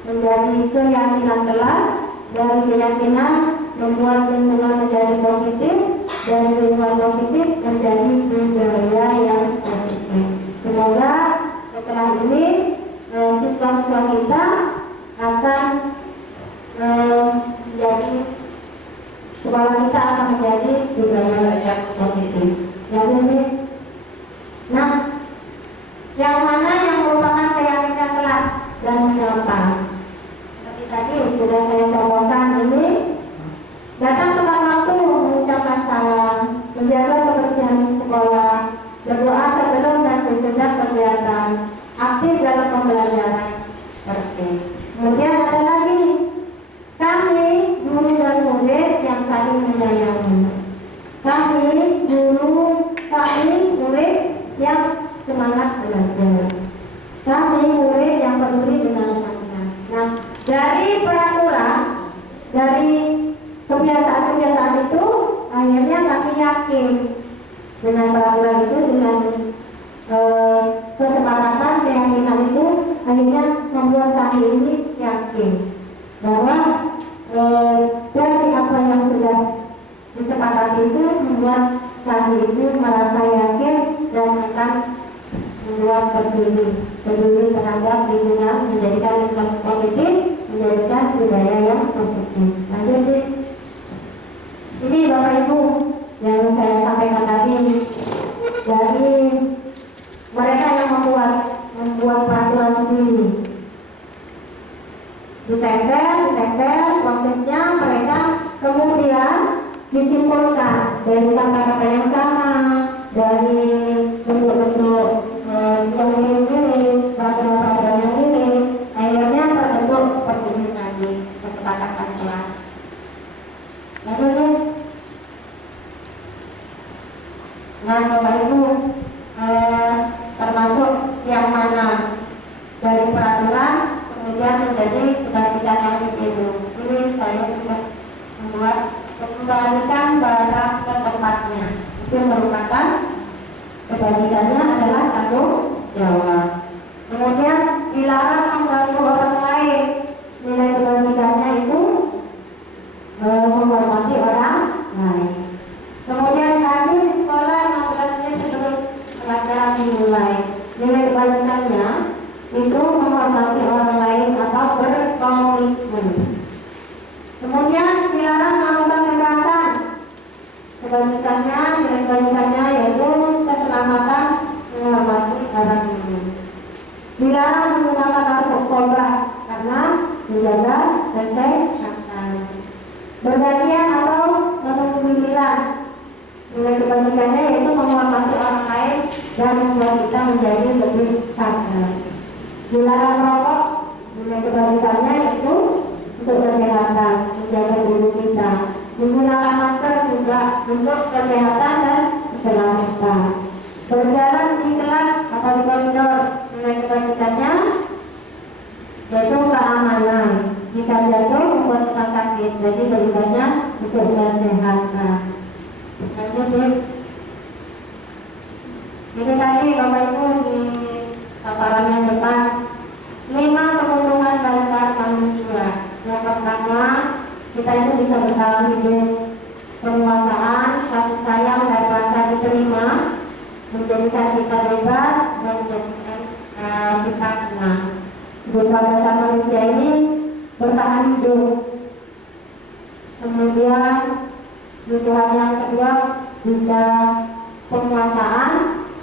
menjadi keyakinan kelas, dari keyakinan membuat lingkungan menjadi positif, dari lingkungan positif menjadi budaya yang positif. Semoga setelah ini siswa-siswa kita akan menjadi, sekolah kita akan menjadi budaya yang positif. Jadi, nah, yang mana yang merupakan keyakinan kelas dan siapa? Seperti tadi sudah saya contohkan ini, datang tepat waktu mengucapkan salam, menjaga kebersihan sekolah, berdoa sebelum dan sesudah kegiatan, aktif dalam pembelajaran. Kemudian ada lagi, kami guru dan murid yang saling menyayangi. Kami murid yang semangat belajar. Kami murid yang peduli dengan lingkungan. Nah, dari peraturan, dari kebiasaan-kebiasaan itu, akhirnya kami yakin dengan peraturan itu, dengan kesepakatan, keyakinan itu, akhirnya membuat kami ini yakin bahwa dari apa yang sudah disepakati itu membuat kami itu merasa yakin dan akan membuat peduli terhadap lingkungan, menjadikan lingkungan positif, menjadikan budaya yang positif. Lanjut, ini Bapak Ibu yang saya sampaikan tadi dari mereka yang membuat peraturan sendiri. Ditempel prosesnya mereka kemudian disimpulkan dari kata-kata yang sama, dari bentuk-bentuk yang mirip-mirip, peraturan-peraturan yang mirip, akhirnya terbentuk seperti ini tadi, kesepakatan kelas. Lalu nah Bapak Ibu termasuk yang mana dari peraturan kemudian menjadi kebajikan yang itu. Ini saya sudah membuat kembalikan barang ke tempatnya. Itu merupakan kebajikannya adalah tanggung jawab. Kemudian dilarang mengganggu orang lain. Nilai kebajikannya itu menghormati orang lain. Kemudian tadi di sekolah 15 menit sebelum pelajaran dimulai. Nilai kebajikannya itu menghormati orang lain atau berkomitmen. Kemudian dilarang melakukan kekerasan. Kebajikannya, nilai kebajikannya yaitu keselamatan, menghormati orang lain. Dilarang menggunakan narkoba karena menjaga kesehatan. Bergantian atau menunggu giliran. Nilai kebajikannya yaitu menghormati orang lain dan membuat kita menjadi lebih sabar. Dilarang merokok, nilai kebajikannya itu untuk kesehatan, menjaga tubuh kita. Menggunakan masker juga untuk kesehatan dan keselamatan. Berjalan di kelas atau di koridor, nilai kebajikannya yaitu keamanan. Jika jatuh membuat kita sakit, jadi kebajikannya untuk kesehatan. Lanjut. Ini tadi Bapak Ibu di paparan yang depan 5 kebutuhan dasar manusia. Yang pertama, kita itu bisa bertahan hidup, penguasaan, kasih sayang dan rasa diterima, menjadikan kita bebas dan menjadikan kita senang. Kebutuhan dasar manusia ini bertahan hidup. Kemudian Kebutuhan yang kedua bisa penguasaan,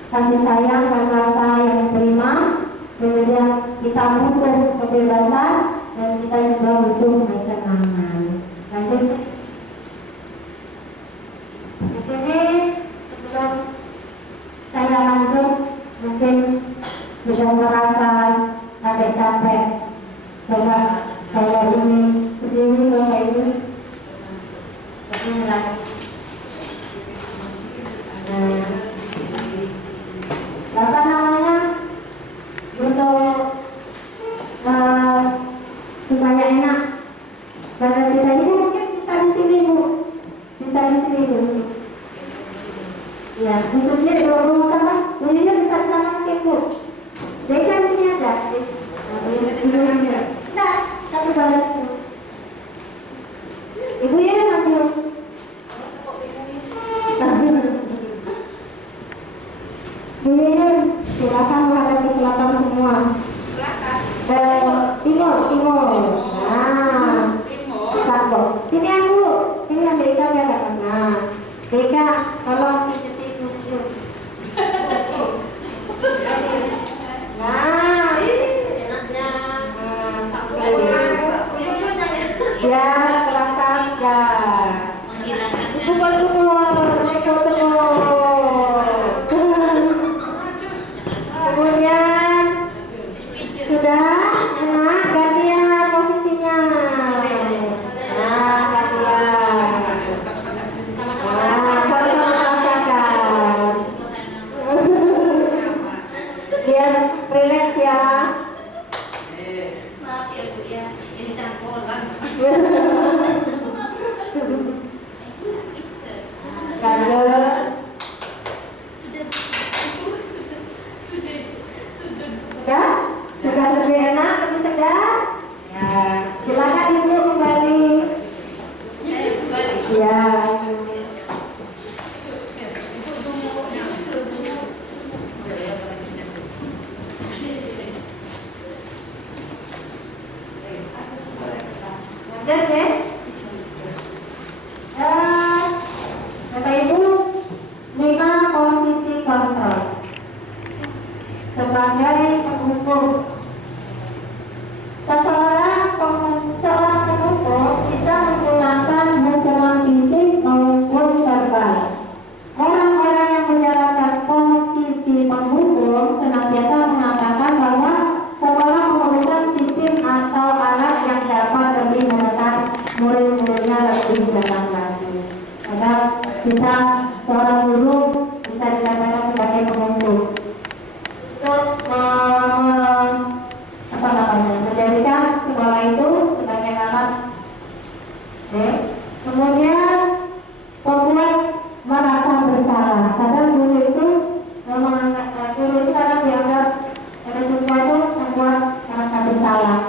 kasih sayang dan rasa yang diterima. Kemudian kita butuh kebebasan dan kita juga butuh kesenangan. Lanjut. Di sini sebelum saya lanjut, mungkin sudah merasa capek-capek. Coba saya ingin berdiri Bapak Ibu. Ini lagi. Apa namanya? Untuk supaya enak. Badan kita ini mungkin bisa di sini Bu. Bisa di sini Bu. Ya, khususnya di rumah sama. Bu Lina bisa di sana mungkin Bu. Deka di sini aja. Nah, satu baris Bu. Ibu ya nanti. Bu Yuyun, silakan menghadap ke selatan semua. Timur. Nah, Sabo. Sini yang Bu, sini yang Deka biar nah. Deka, tolong pijeti Bu Yuyun. Nah, enaknya. Ya, terasa ya. Ibu boleh keluar, foto. Kemudian sudah enak, gantian posisinya. Nah, gantian. Sama-sama rasakan. Biar rileks ya. Maaf ya Bu ya, ini tangkolan. Lanjut. Sudah lebih enak, lebih segar. Ya, silakan Ibu kembali. Ya. Lanjut ya. Bapak Ibu, 5 posisi kontrol sebagai pengukur. Seorang pengukur bisa menggunakan hukuman fisik maupun verbal. Orang-orang yang menjalankan posisi pengukur senantiasa mengatakan bahwa sekolah memerlukan sistem atau alat yang dapat lebih menekan murid-muridnya lebih datang lagi. Maka kita seorang guru bisa dikatakan sebagai pengukur untuk menjadikan sekolah itu sebagai alat. Kemudian membuat merasa bersalah. Kadang guru itu kadang dianggap ada sesuatu membuat merasa bersalah.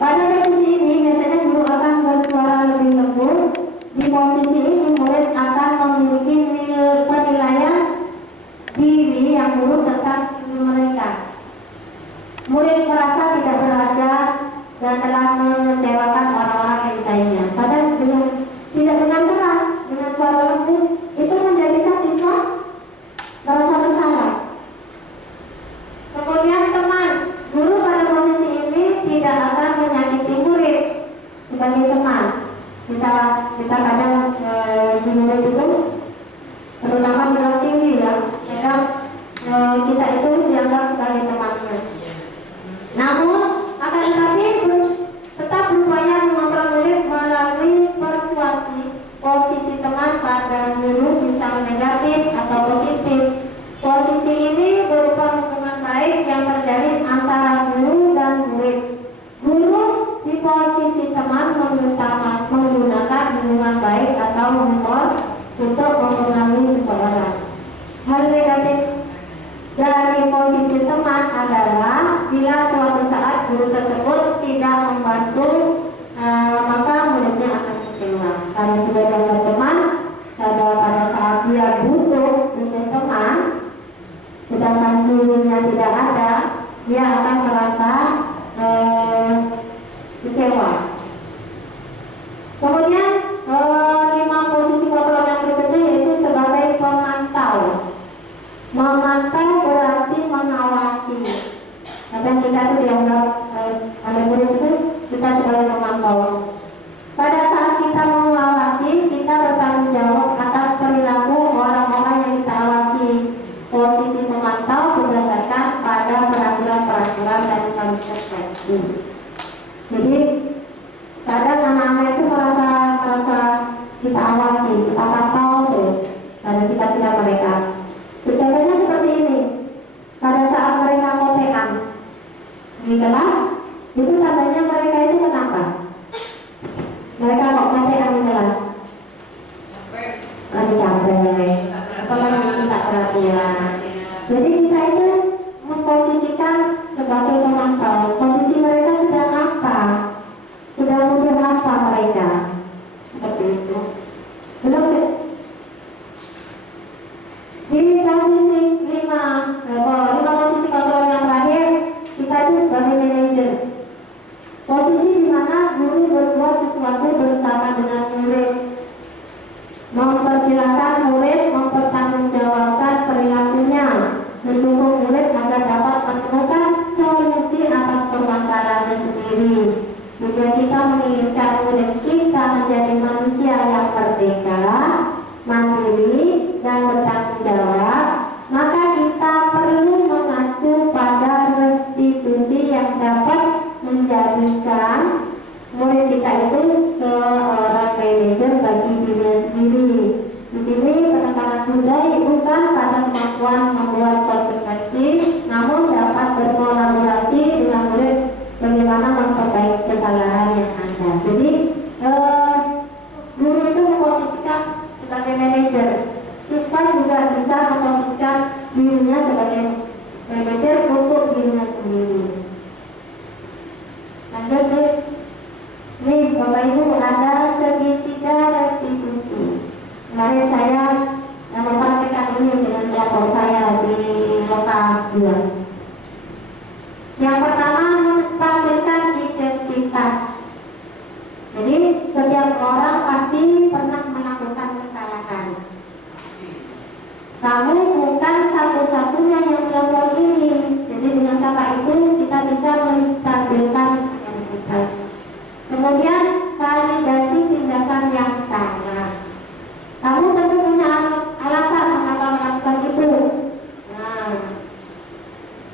Pada posisi ini biasanya guru akan bersuara lebih lembut. Di posisi ini murid akan memiliki penilaian diri yang buruk tentang diri mereka. Murid merasa tidak berharga dan telah mengecewakan orang-orang yang disayangnya. Padahal tidak dengan keras, dengan suara lembut, itu menjadikan siswa merasa bersalah. Kemudian teman, guru pada posisi ini tidak akan menyakiti murid sebagai teman. Kita kadang di murid itu, terutama di kelas tinggi ya, kadang kita itu dianggap sebagai temannya. Namun akan tetapi tetap berupaya mengontrol murid melalui persuasi. Posisi teman pada guru bisa negatif atau positif. Posisi ini berupa hubungan baik yang terjadi antara guru dan murid. Guru di posisi teman menggunakan hubungan baik atau humor untuk mempengaruhi seseorang. Hal negatif dari posisi teman adalah bila suatu saat guru tersebut tidak membantu, maka muridnya akan kecewa. Karena sudah dapat teman, pada saat dia butuh untuk teman, sedangkan gurunya tidak ada, dia akan merasa kecewa. Kemudian itu dianggap oleh murid itu kita sebagai pemantau. Pada saat kita mengawasi, kita bertanggung jawab atas perilaku orang-orang yang kita awasi. Posisi pemantau berdasarkan pada peraturan-peraturan dan komitmen tertentu. Jadi kadang anak-anak itu merasa kita awasi, kita pantau terus pada sikap-sikap mereka. Contohnya seperti ini. Pada saat mereka kotekan di kelas, itu tandanya mereka itu kenapa? Mereka kok kotekan di kelas? Lagi capek, atau lagi minta perhatian. Jadi kita itu memposisikan sebagai pemantau. Kondisi mereka sedang apa? Sedang butuh apa mereka? Seperti itu. Belum ya? Di posisi 5 posisi kontrol yang terakhir, kita itu sebagai manajer. Posisi di mana guru berbuat sesuatu bersama dengan murid, mempersilahkan murid mempertanggungjawabkan perilakunya, mendukung murid agar dapat menemukan solusi atas permasalahannya sendiri. Jika kita menginginkan murid kita menjadi manusia yang merdeka, mandiri, dan bertanggung jawab, maka kita perlu mengacu pada restitusi yang dapat menjadikan murid kita itu seorang manajer bagi dirinya sendiri. Di sini penekanan budaya bukan pada kemampuan membuat konsekuensi, namun dapat berkolaborasi dengan murid bagaimana memperbaiki kesalahan yang ada. Jadi guru itu memposisikan sebagai manajer, siswa juga bisa memposisikan dirinya sebagai manajer untuk dirinya sendiri. Lanjut deh. Nih Bapak Ibu, ada segitiga restitusi. Kemarin saya mempraktikkan ini dengan kelompok saya di lokal 2. Yang pertama, menstabilkan identitas. Jadi setiap orang pasti pernah melakukan kesalahan. Kamu bukan satu-satunya yang melakukan ini. Jadi dengan kata itu kita bisa menstabilkan identitas. Kemudian validasi tindakan yang salah. Kamu tentu punya alasan mengapa melakukan itu. Nah,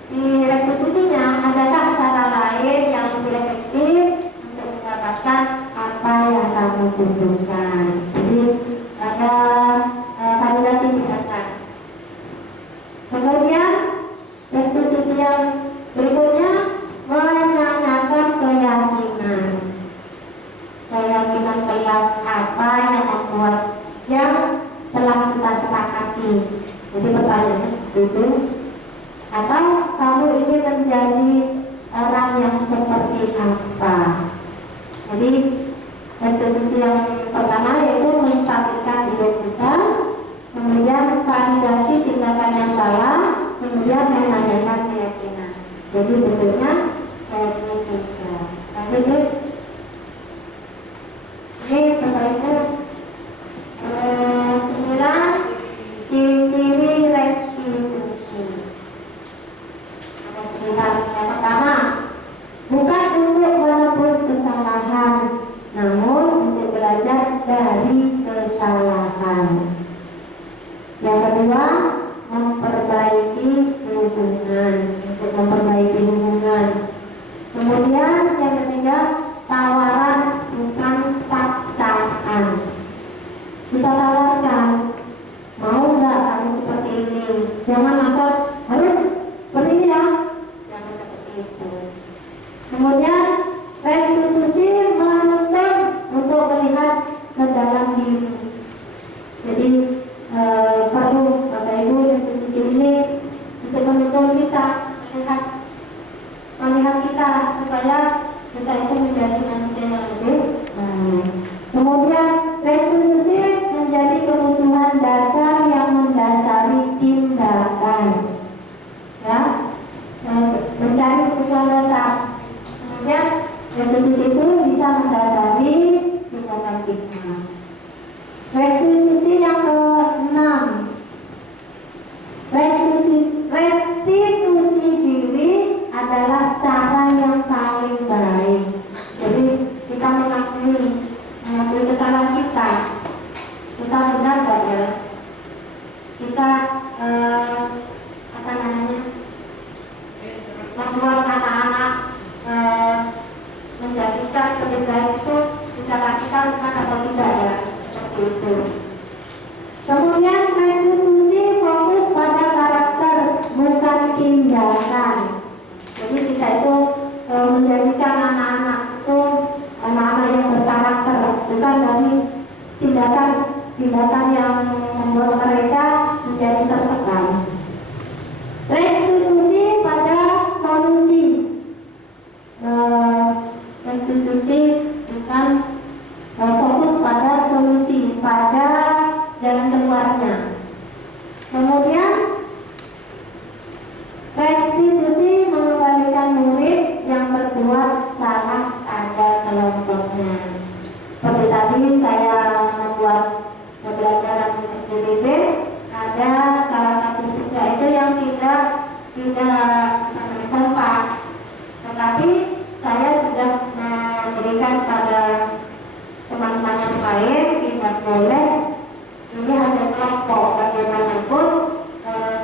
di restitusinya adakah cara lain yang lebih efektif untuk mendapatkan apa yang kamu butuhkan. Jadi ada validasi tindakan. Kemudian restitusi yang berikutnya menanyakan keyakinan kelas apa yang membuat yang telah kita sepakati. Jadi pertanyaannya seperti itu. Atau kamu ingin menjadi orang yang seperti apa? Jadi restitusi yang pertama yaitu menstabilkan identitas, kemudian validasi tindakan yang salah, kemudian menanyakan keyakinan. Jadi bentuknya segitiga. Lanjut. Ini Bapak Ibu 9 ciri-ciri restitusi. Ada 9. Yang pertama, bukan untuk menebus kesalahan, namun untuk belajar dari kesalahan. Yang kedua, memperbaiki hubungan, untuk memperbaiki hubungan. Kemudian yang ketiga, tawaran bukan paksaan. Kita tawarkan, mau nggak kamu seperti ini? Jangan langsung harus seperti ini ya. Jangan seperti itu. Kemudian restitusi menuntut untuk melihat ke dalam diri. Jadi perlu Bapak Ibu restitusi ini untuk menuntut kita melihat kita supaya kita itu menjadi manusia yang lebih baik. Kemudian restitusi menjadi kebutuhan dasar yang mendasari tindakan, ya, mencari kebutuhan dasar. Kemudian restitusi itu bisa mendasari tindakan kita. Restitusi yang ke-6, restitusi diri adalah cara kita benar gak ya kita apa namanya membuat anak-anak menjadikan lebih baik itu kita kasihkan bukan atau tidak ya, seperti itu. Kemudian restitusi fokus pada karakter bukan tindakan. Jadi kita itu menjadikan anak-anak itu anak-anak yang berkarakter, bukan dari tindakan yang membuat mereka menjadi tertekan. Restitusi pada solusi. Restitusi bukan fokus pada solusi, pada jalan keluarnya. Kemudian restitusi mengembalikan murid yang berbuat salah pada kelompoknya. Seperti tadi saya membuat pembelajaran SDDB, ada salah satu siswa itu yang tidak kompak, tetapi saya sudah memberikan pada teman-teman yang lain tidak boleh ini hasil kelompok, bagaimanapun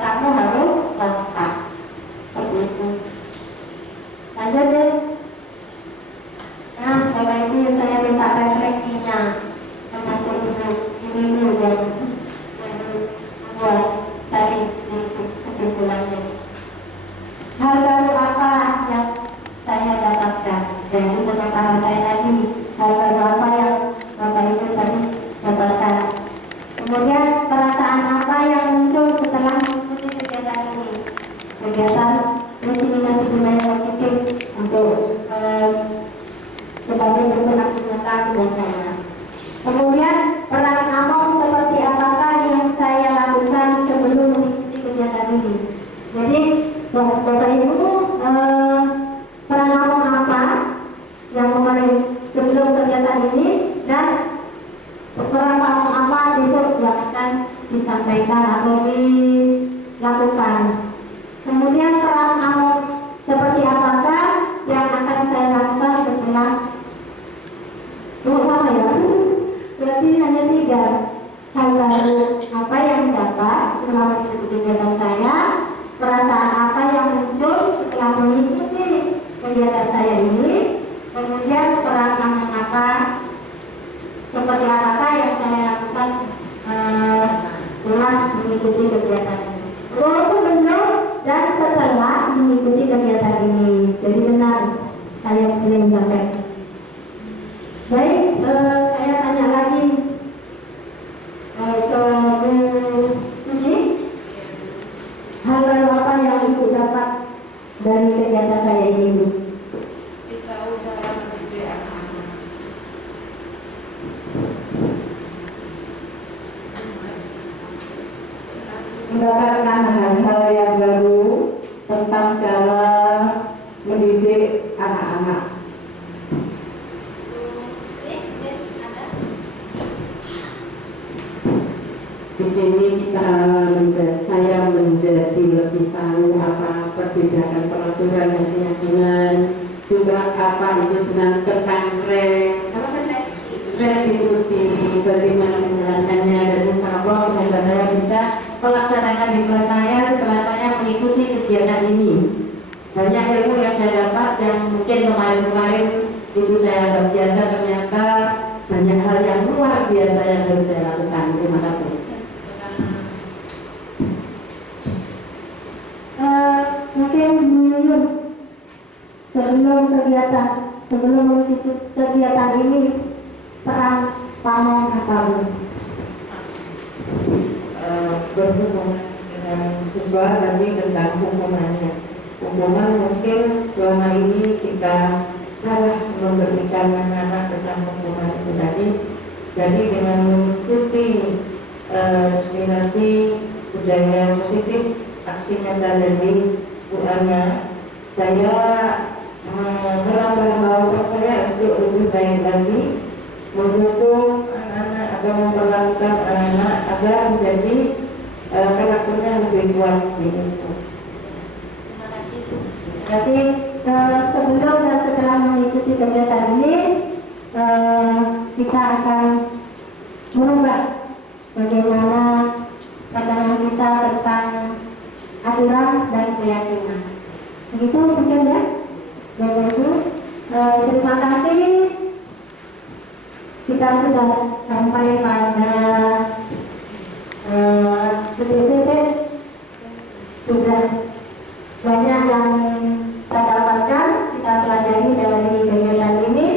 kamu harus kompak. Seperti itu. Lanjut deh. Nah, Bapak Ibu saya minta refleksinya termasuk ibu yang membuat tadi kesimpulannya. Hal baru apa yang saya dapatkan? Dan itu pemaparan saya tadi. Hal baru apa yang Bapak Ibu tadi dapatkan? Kemudian perasaan apa yang muncul setelah mengikuti kegiatan ini? Kegiatan diseminasi budaya positif untuk sebagai bentuk aksi nyata biasanya. Kemudian peran Among seperti apakah yang saya lakukan sebelum mengikuti kegiatan ini? Jadi Bapak Ibu peran Among apa yang kemarin sebelum kegiatan ini dan peran Among apa besok yang akan disampaikan atau dilakukan. Kemudian peran Among seperti apakah yang akan saya lakukan setelah sama ya? Berarti hanya 3 hal baru apa yang dapat setelah mengikuti kegiatan saya, perasaan apa yang muncul setelah mengikuti kegiatan saya ini, kemudian peran Among apa seperti apakah yang saya lakukan setelah mengikuti kegiatan ini. Sebelum dan setelah mengikuti kegiatan ini. Jadi benar saya ingin sampaikan. Baik, saya tanya lagi ke Bu Suci. Hal baru apa yang Ibu dapat dari kegiatan saya ini, Bu? Kita usaha mendidik anak-anak. Mendapatkan hal-hal yang baru tentang cara mendidik anak-anak. Di sini saya menjadi lebih tahu apa perbedaan peraturan dan keyakinan, juga apa itu dengan tentang restitusi, bagaimana menjalankannya, dan insya Allah semoga saya bisa melaksanakan di kelas saya setelah saya mengikuti kegiatan ini. Banyak ilmu yang saya dapat yang mungkin kemarin-kemarin itu saya anggap biasa, ternyata banyak hal yang luar biasa yang harus saya lakukan. Terima kasih. Mungkin Bu Yuyun sebelum mengikuti kegiatan ini peran Pamong apa, Bu? Berhubungan dengan siswa tadi tentang hukumannya. Hukuman mungkin selama ini kita salah memberikan anak-anak tentang hukuman itu tadi. Jadi dengan mengikuti diskriminasi budaya positif aksi nyata dari UANA, saya menambah wawasan saya untuk lebih baik lagi mendukung anak-anak atau memperlakukan anak-anak agar menjadi karakternya lebih kuat di kampus. Terima kasih, Bu. Berarti sebelum dan setelah mengikuti kegiatan ini kita akan merubah detik-detik sudah banyak yang kita dapatkan, kita pelajari dari kegiatan ini.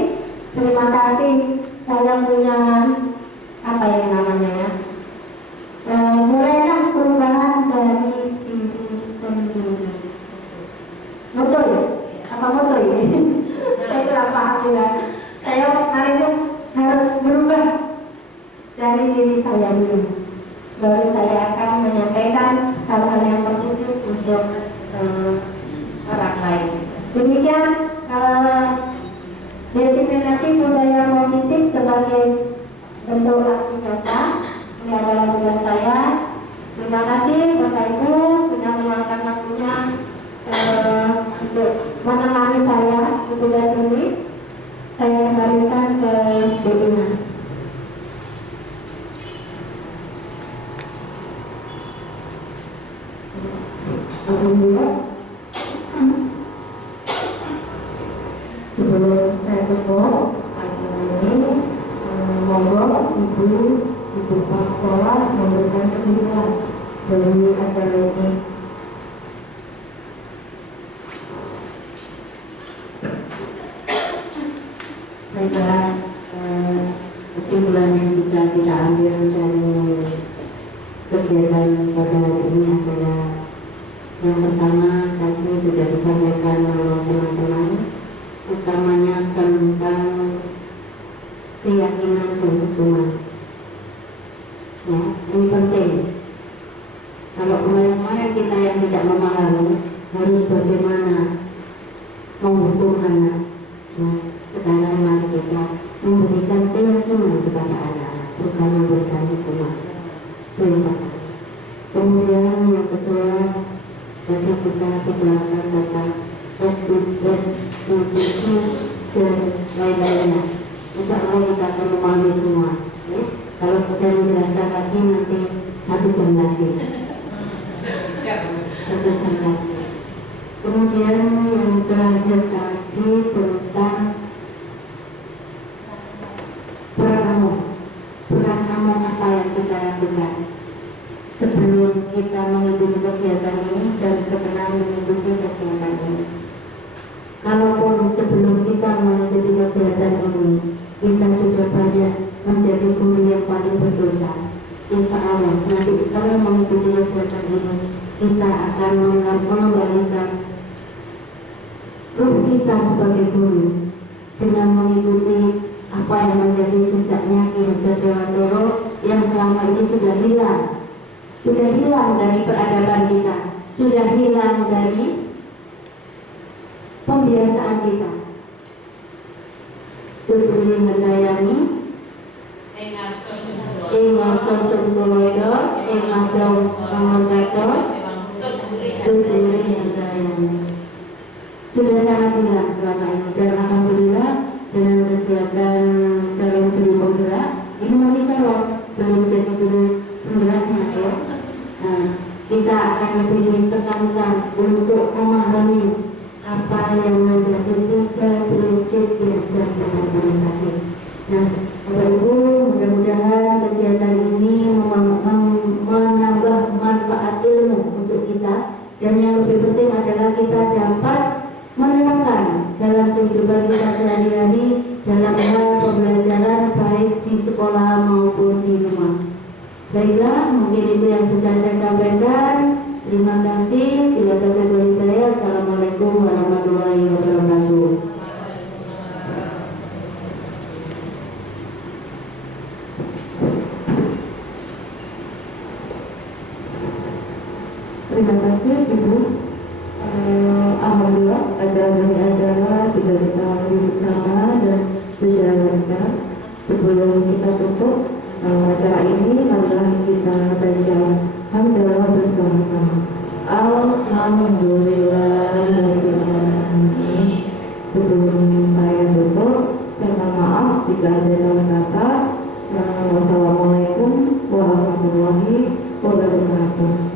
Terima kasih. Saya punya apa ya namanya ya, mulailah perubahan dari diri sendiri. Betul ya? Apa betul ya? Saya kurang paham juga. Saya hari itu harus berubah dari diri saya dulu. Baru saya akan menyampaikan hal-hal yang positif untuk orang lain. Demikian disiplin budaya positif sebagai bentuk aksi nyata. Ini adalah tugas saya. Terima kasih Bapak Ibu sudah meluangkan waktunya untuk menemani saya di tugas ini. Saya kembalikan ke Bu Ina. Alhamdulillah. Sebelum saya tutup acara ini, monggo ibu kepala sekolah memberikan kesimpulan dari acara ini. Baiklah, kesimpulan yang bisa kita ambil dari kegiatan pada hari ini adalah yang pertama tadi sudah disampaikan oleh teman-teman, utamanya tentang keyakinan berhukuman. Ya, ini penting. Kalau kemarin-kemarin kita yang tidak memahami harus bagaimana menghukum anak, nah, sekarang mari kita memberikan keyakinan kepada anak-anak, bukan memberikan hukuman. Terima kasih. Kemudian yang kedua, tadi kita bicarakan tentang restitusi dan lain-lainnya. Insya Allah kita akan memahami semua. Ya? Kalau saya menjelaskan lagi nanti 1 jam lagi. 1 jam lagi. Kemudian yang terakhir tadi tentang peran kamu apa yang kita lakukan sebelum kita mengikuti kegiatan ini dan setelah mengikuti kegiatan ini. Kalaupun sebelum kita mengikuti kegiatan ini kita sudah banyak menjadi guru yang paling berdosa, insya Allah nanti setelah mengikuti kegiatan ini kita akan mengembalikan ruh kita sebagai guru dengan mengikuti apa yang menjadi jejaknya Ki Hajar Dewantoro yang selama ini sudah hilang dari peradaban kita, sudah hilang dari pembiasaan kita. Tutuli Handayani Ingal Sosun Tuloido Imadong Pangosado Tutuli Handayani sudah sangat hilang selama ini, dan alhamdulillah dengan kegiatan calon guru penggerak ini masih calon, belum jadi guru penggeraknya ya. Nah, kita akan lebih ditekankan untuk memahami apa yang menjadi 3 prinsip yang diajarkan tadi. Nah, Bapak Ibu, mudah-mudahan kegiatan ini menambah manfaat ilmu untuk kita, dan yang lebih penting adalah kita dapat menerapkan dalam kehidupan kita sehari-hari dalam hal pembelajaran baik di sekolah maupun di rumah. Baiklah, mungkin itu yang bisa saya sampaikan. Terima kasih. Bila taufiq wal hidayah. Assalamualaikum warahmatullahi wabarakatuh. Terima kasih Ibu. Alhamdulillah acara ini adalah sudah kita bersama dan menjalankan. Sebelum kita tutup acara ini, marilah kita baca hamdalah bersama-sama. Alhamdulillahirobbilalamin. Sebelum saya tutup, saya mohon maaf jika ada salah kata. Wassalamualaikum warahmatullahi wabarakatuh.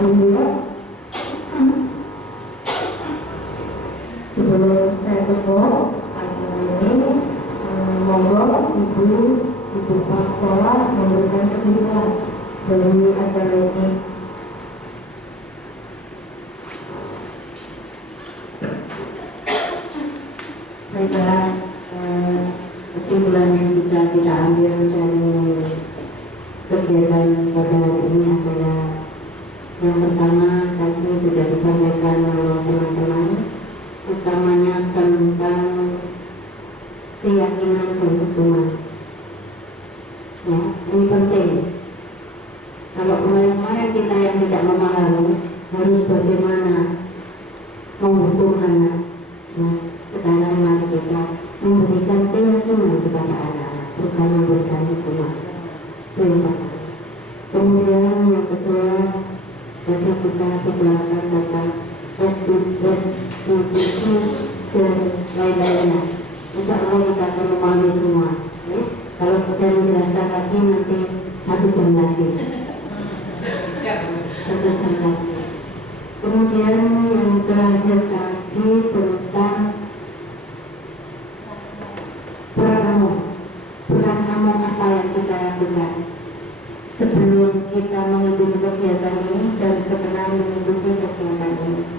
Alhamdulillah. Sebelum saya tutup acara ini, monggo ibu kepala sekolah memberikan kesimpulan dari acara ini. Baiklah, kesimpulan yang bisa kita ambil dari kegiatan pada hari ini adalah yang pertama tadi sudah disampaikan oleh teman-teman, utamanya tentang keyakinan dan hubungan. Ya, ini penting. Kalau kemarin-kemarin kita yang tidak memahami harus bagaimana menghukum anak, nah, sekarang mari kita memberikan keyakinan kepada anak-anak, bukan memberikan hukuman. Kemudian yang kedua, tadi kita bicarakan tentang restitusi dan lain-lainnya. Insya Allah kita akan memahami semua. Ya? Kalau saya menjelaskan lagi nanti 1 jam lagi. 1 jam lagi. Kemudian yang terakhir tadi tentang peran kamu apa yang kita lakukan sebelum kita mengikuti kegiatan ini dan setelah mengikuti kegiatan ini.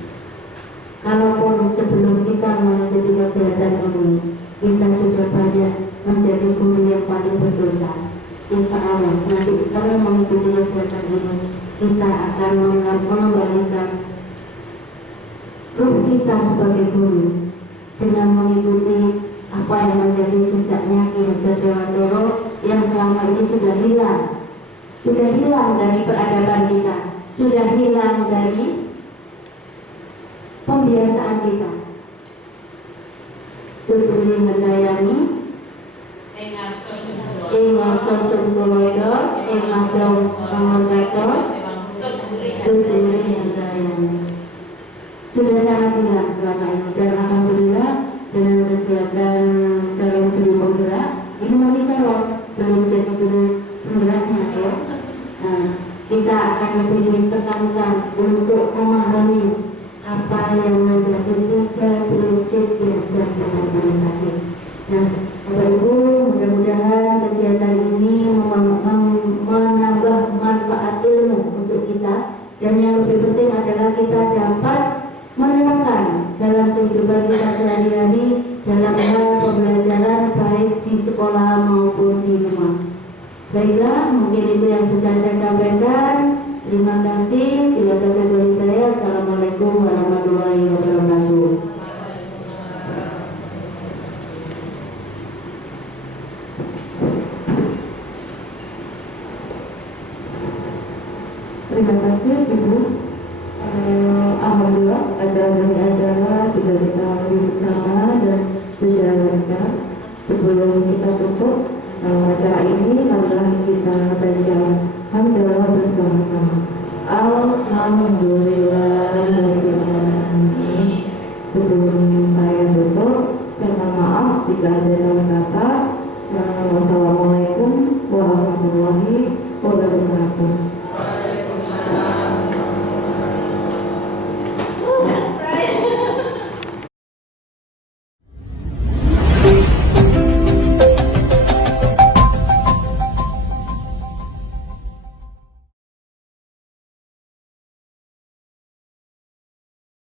Kalaupun sebelum kita mengikuti kegiatan ini kita sudah banyak menjadi guru yang paling berdosa, insya Allah nanti setelah mengikuti kegiatan ini kita akan mengembalikan ruh kita sebagai guru dengan mengikuti apa yang menjadi jejaknya Ki Hajar Dewantoro yang selama ini sudah hilang dari peradaban kita, sudah hilang dari pembiasaan kita. Tutuli Handayani Ingal Sosun Kuloido Madong Pangorgaso Tutuli Handayani. Sudah sangat hilang selama ini, dan alhamdulillah dengan kegiatan calon guru penggerak ini masih calon, belum jadi guru penggeraknya ya. Nah, kita akan lebih ditekankan untuk memahami apa yang menjadi 3 prinsip yang diajarkan tadi. Nah, Bapak Ibu, mudah-mudahan kegiatan ini menambah manfaat ilmu untuk kita, dan yang lebih penting adalah kita dapat menerapkan dalam kehidupan kita sehari-hari dalam hal pembelajaran baik di sekolah maupun di rumah. Baiklah, mungkin itu yang bisa saya sampaikan. Terima kasih. Bila taufiq wal hidayah. Assalamualaikum warahmatullahi wabarakatuh. Terima kasih Ibu. Alhamdulillah acara demi acara sudah kita bersama dan berjalan lancar. Sebelum kita tutup acara ini, marilah kita baca hamdalah bersama-sama. Alhamdulillahirobbilalamin. Sebelum saya tutup, saya mohon maaf jika ada salah kata. Wassalamualaikum warahmatullahi wabarakatuh.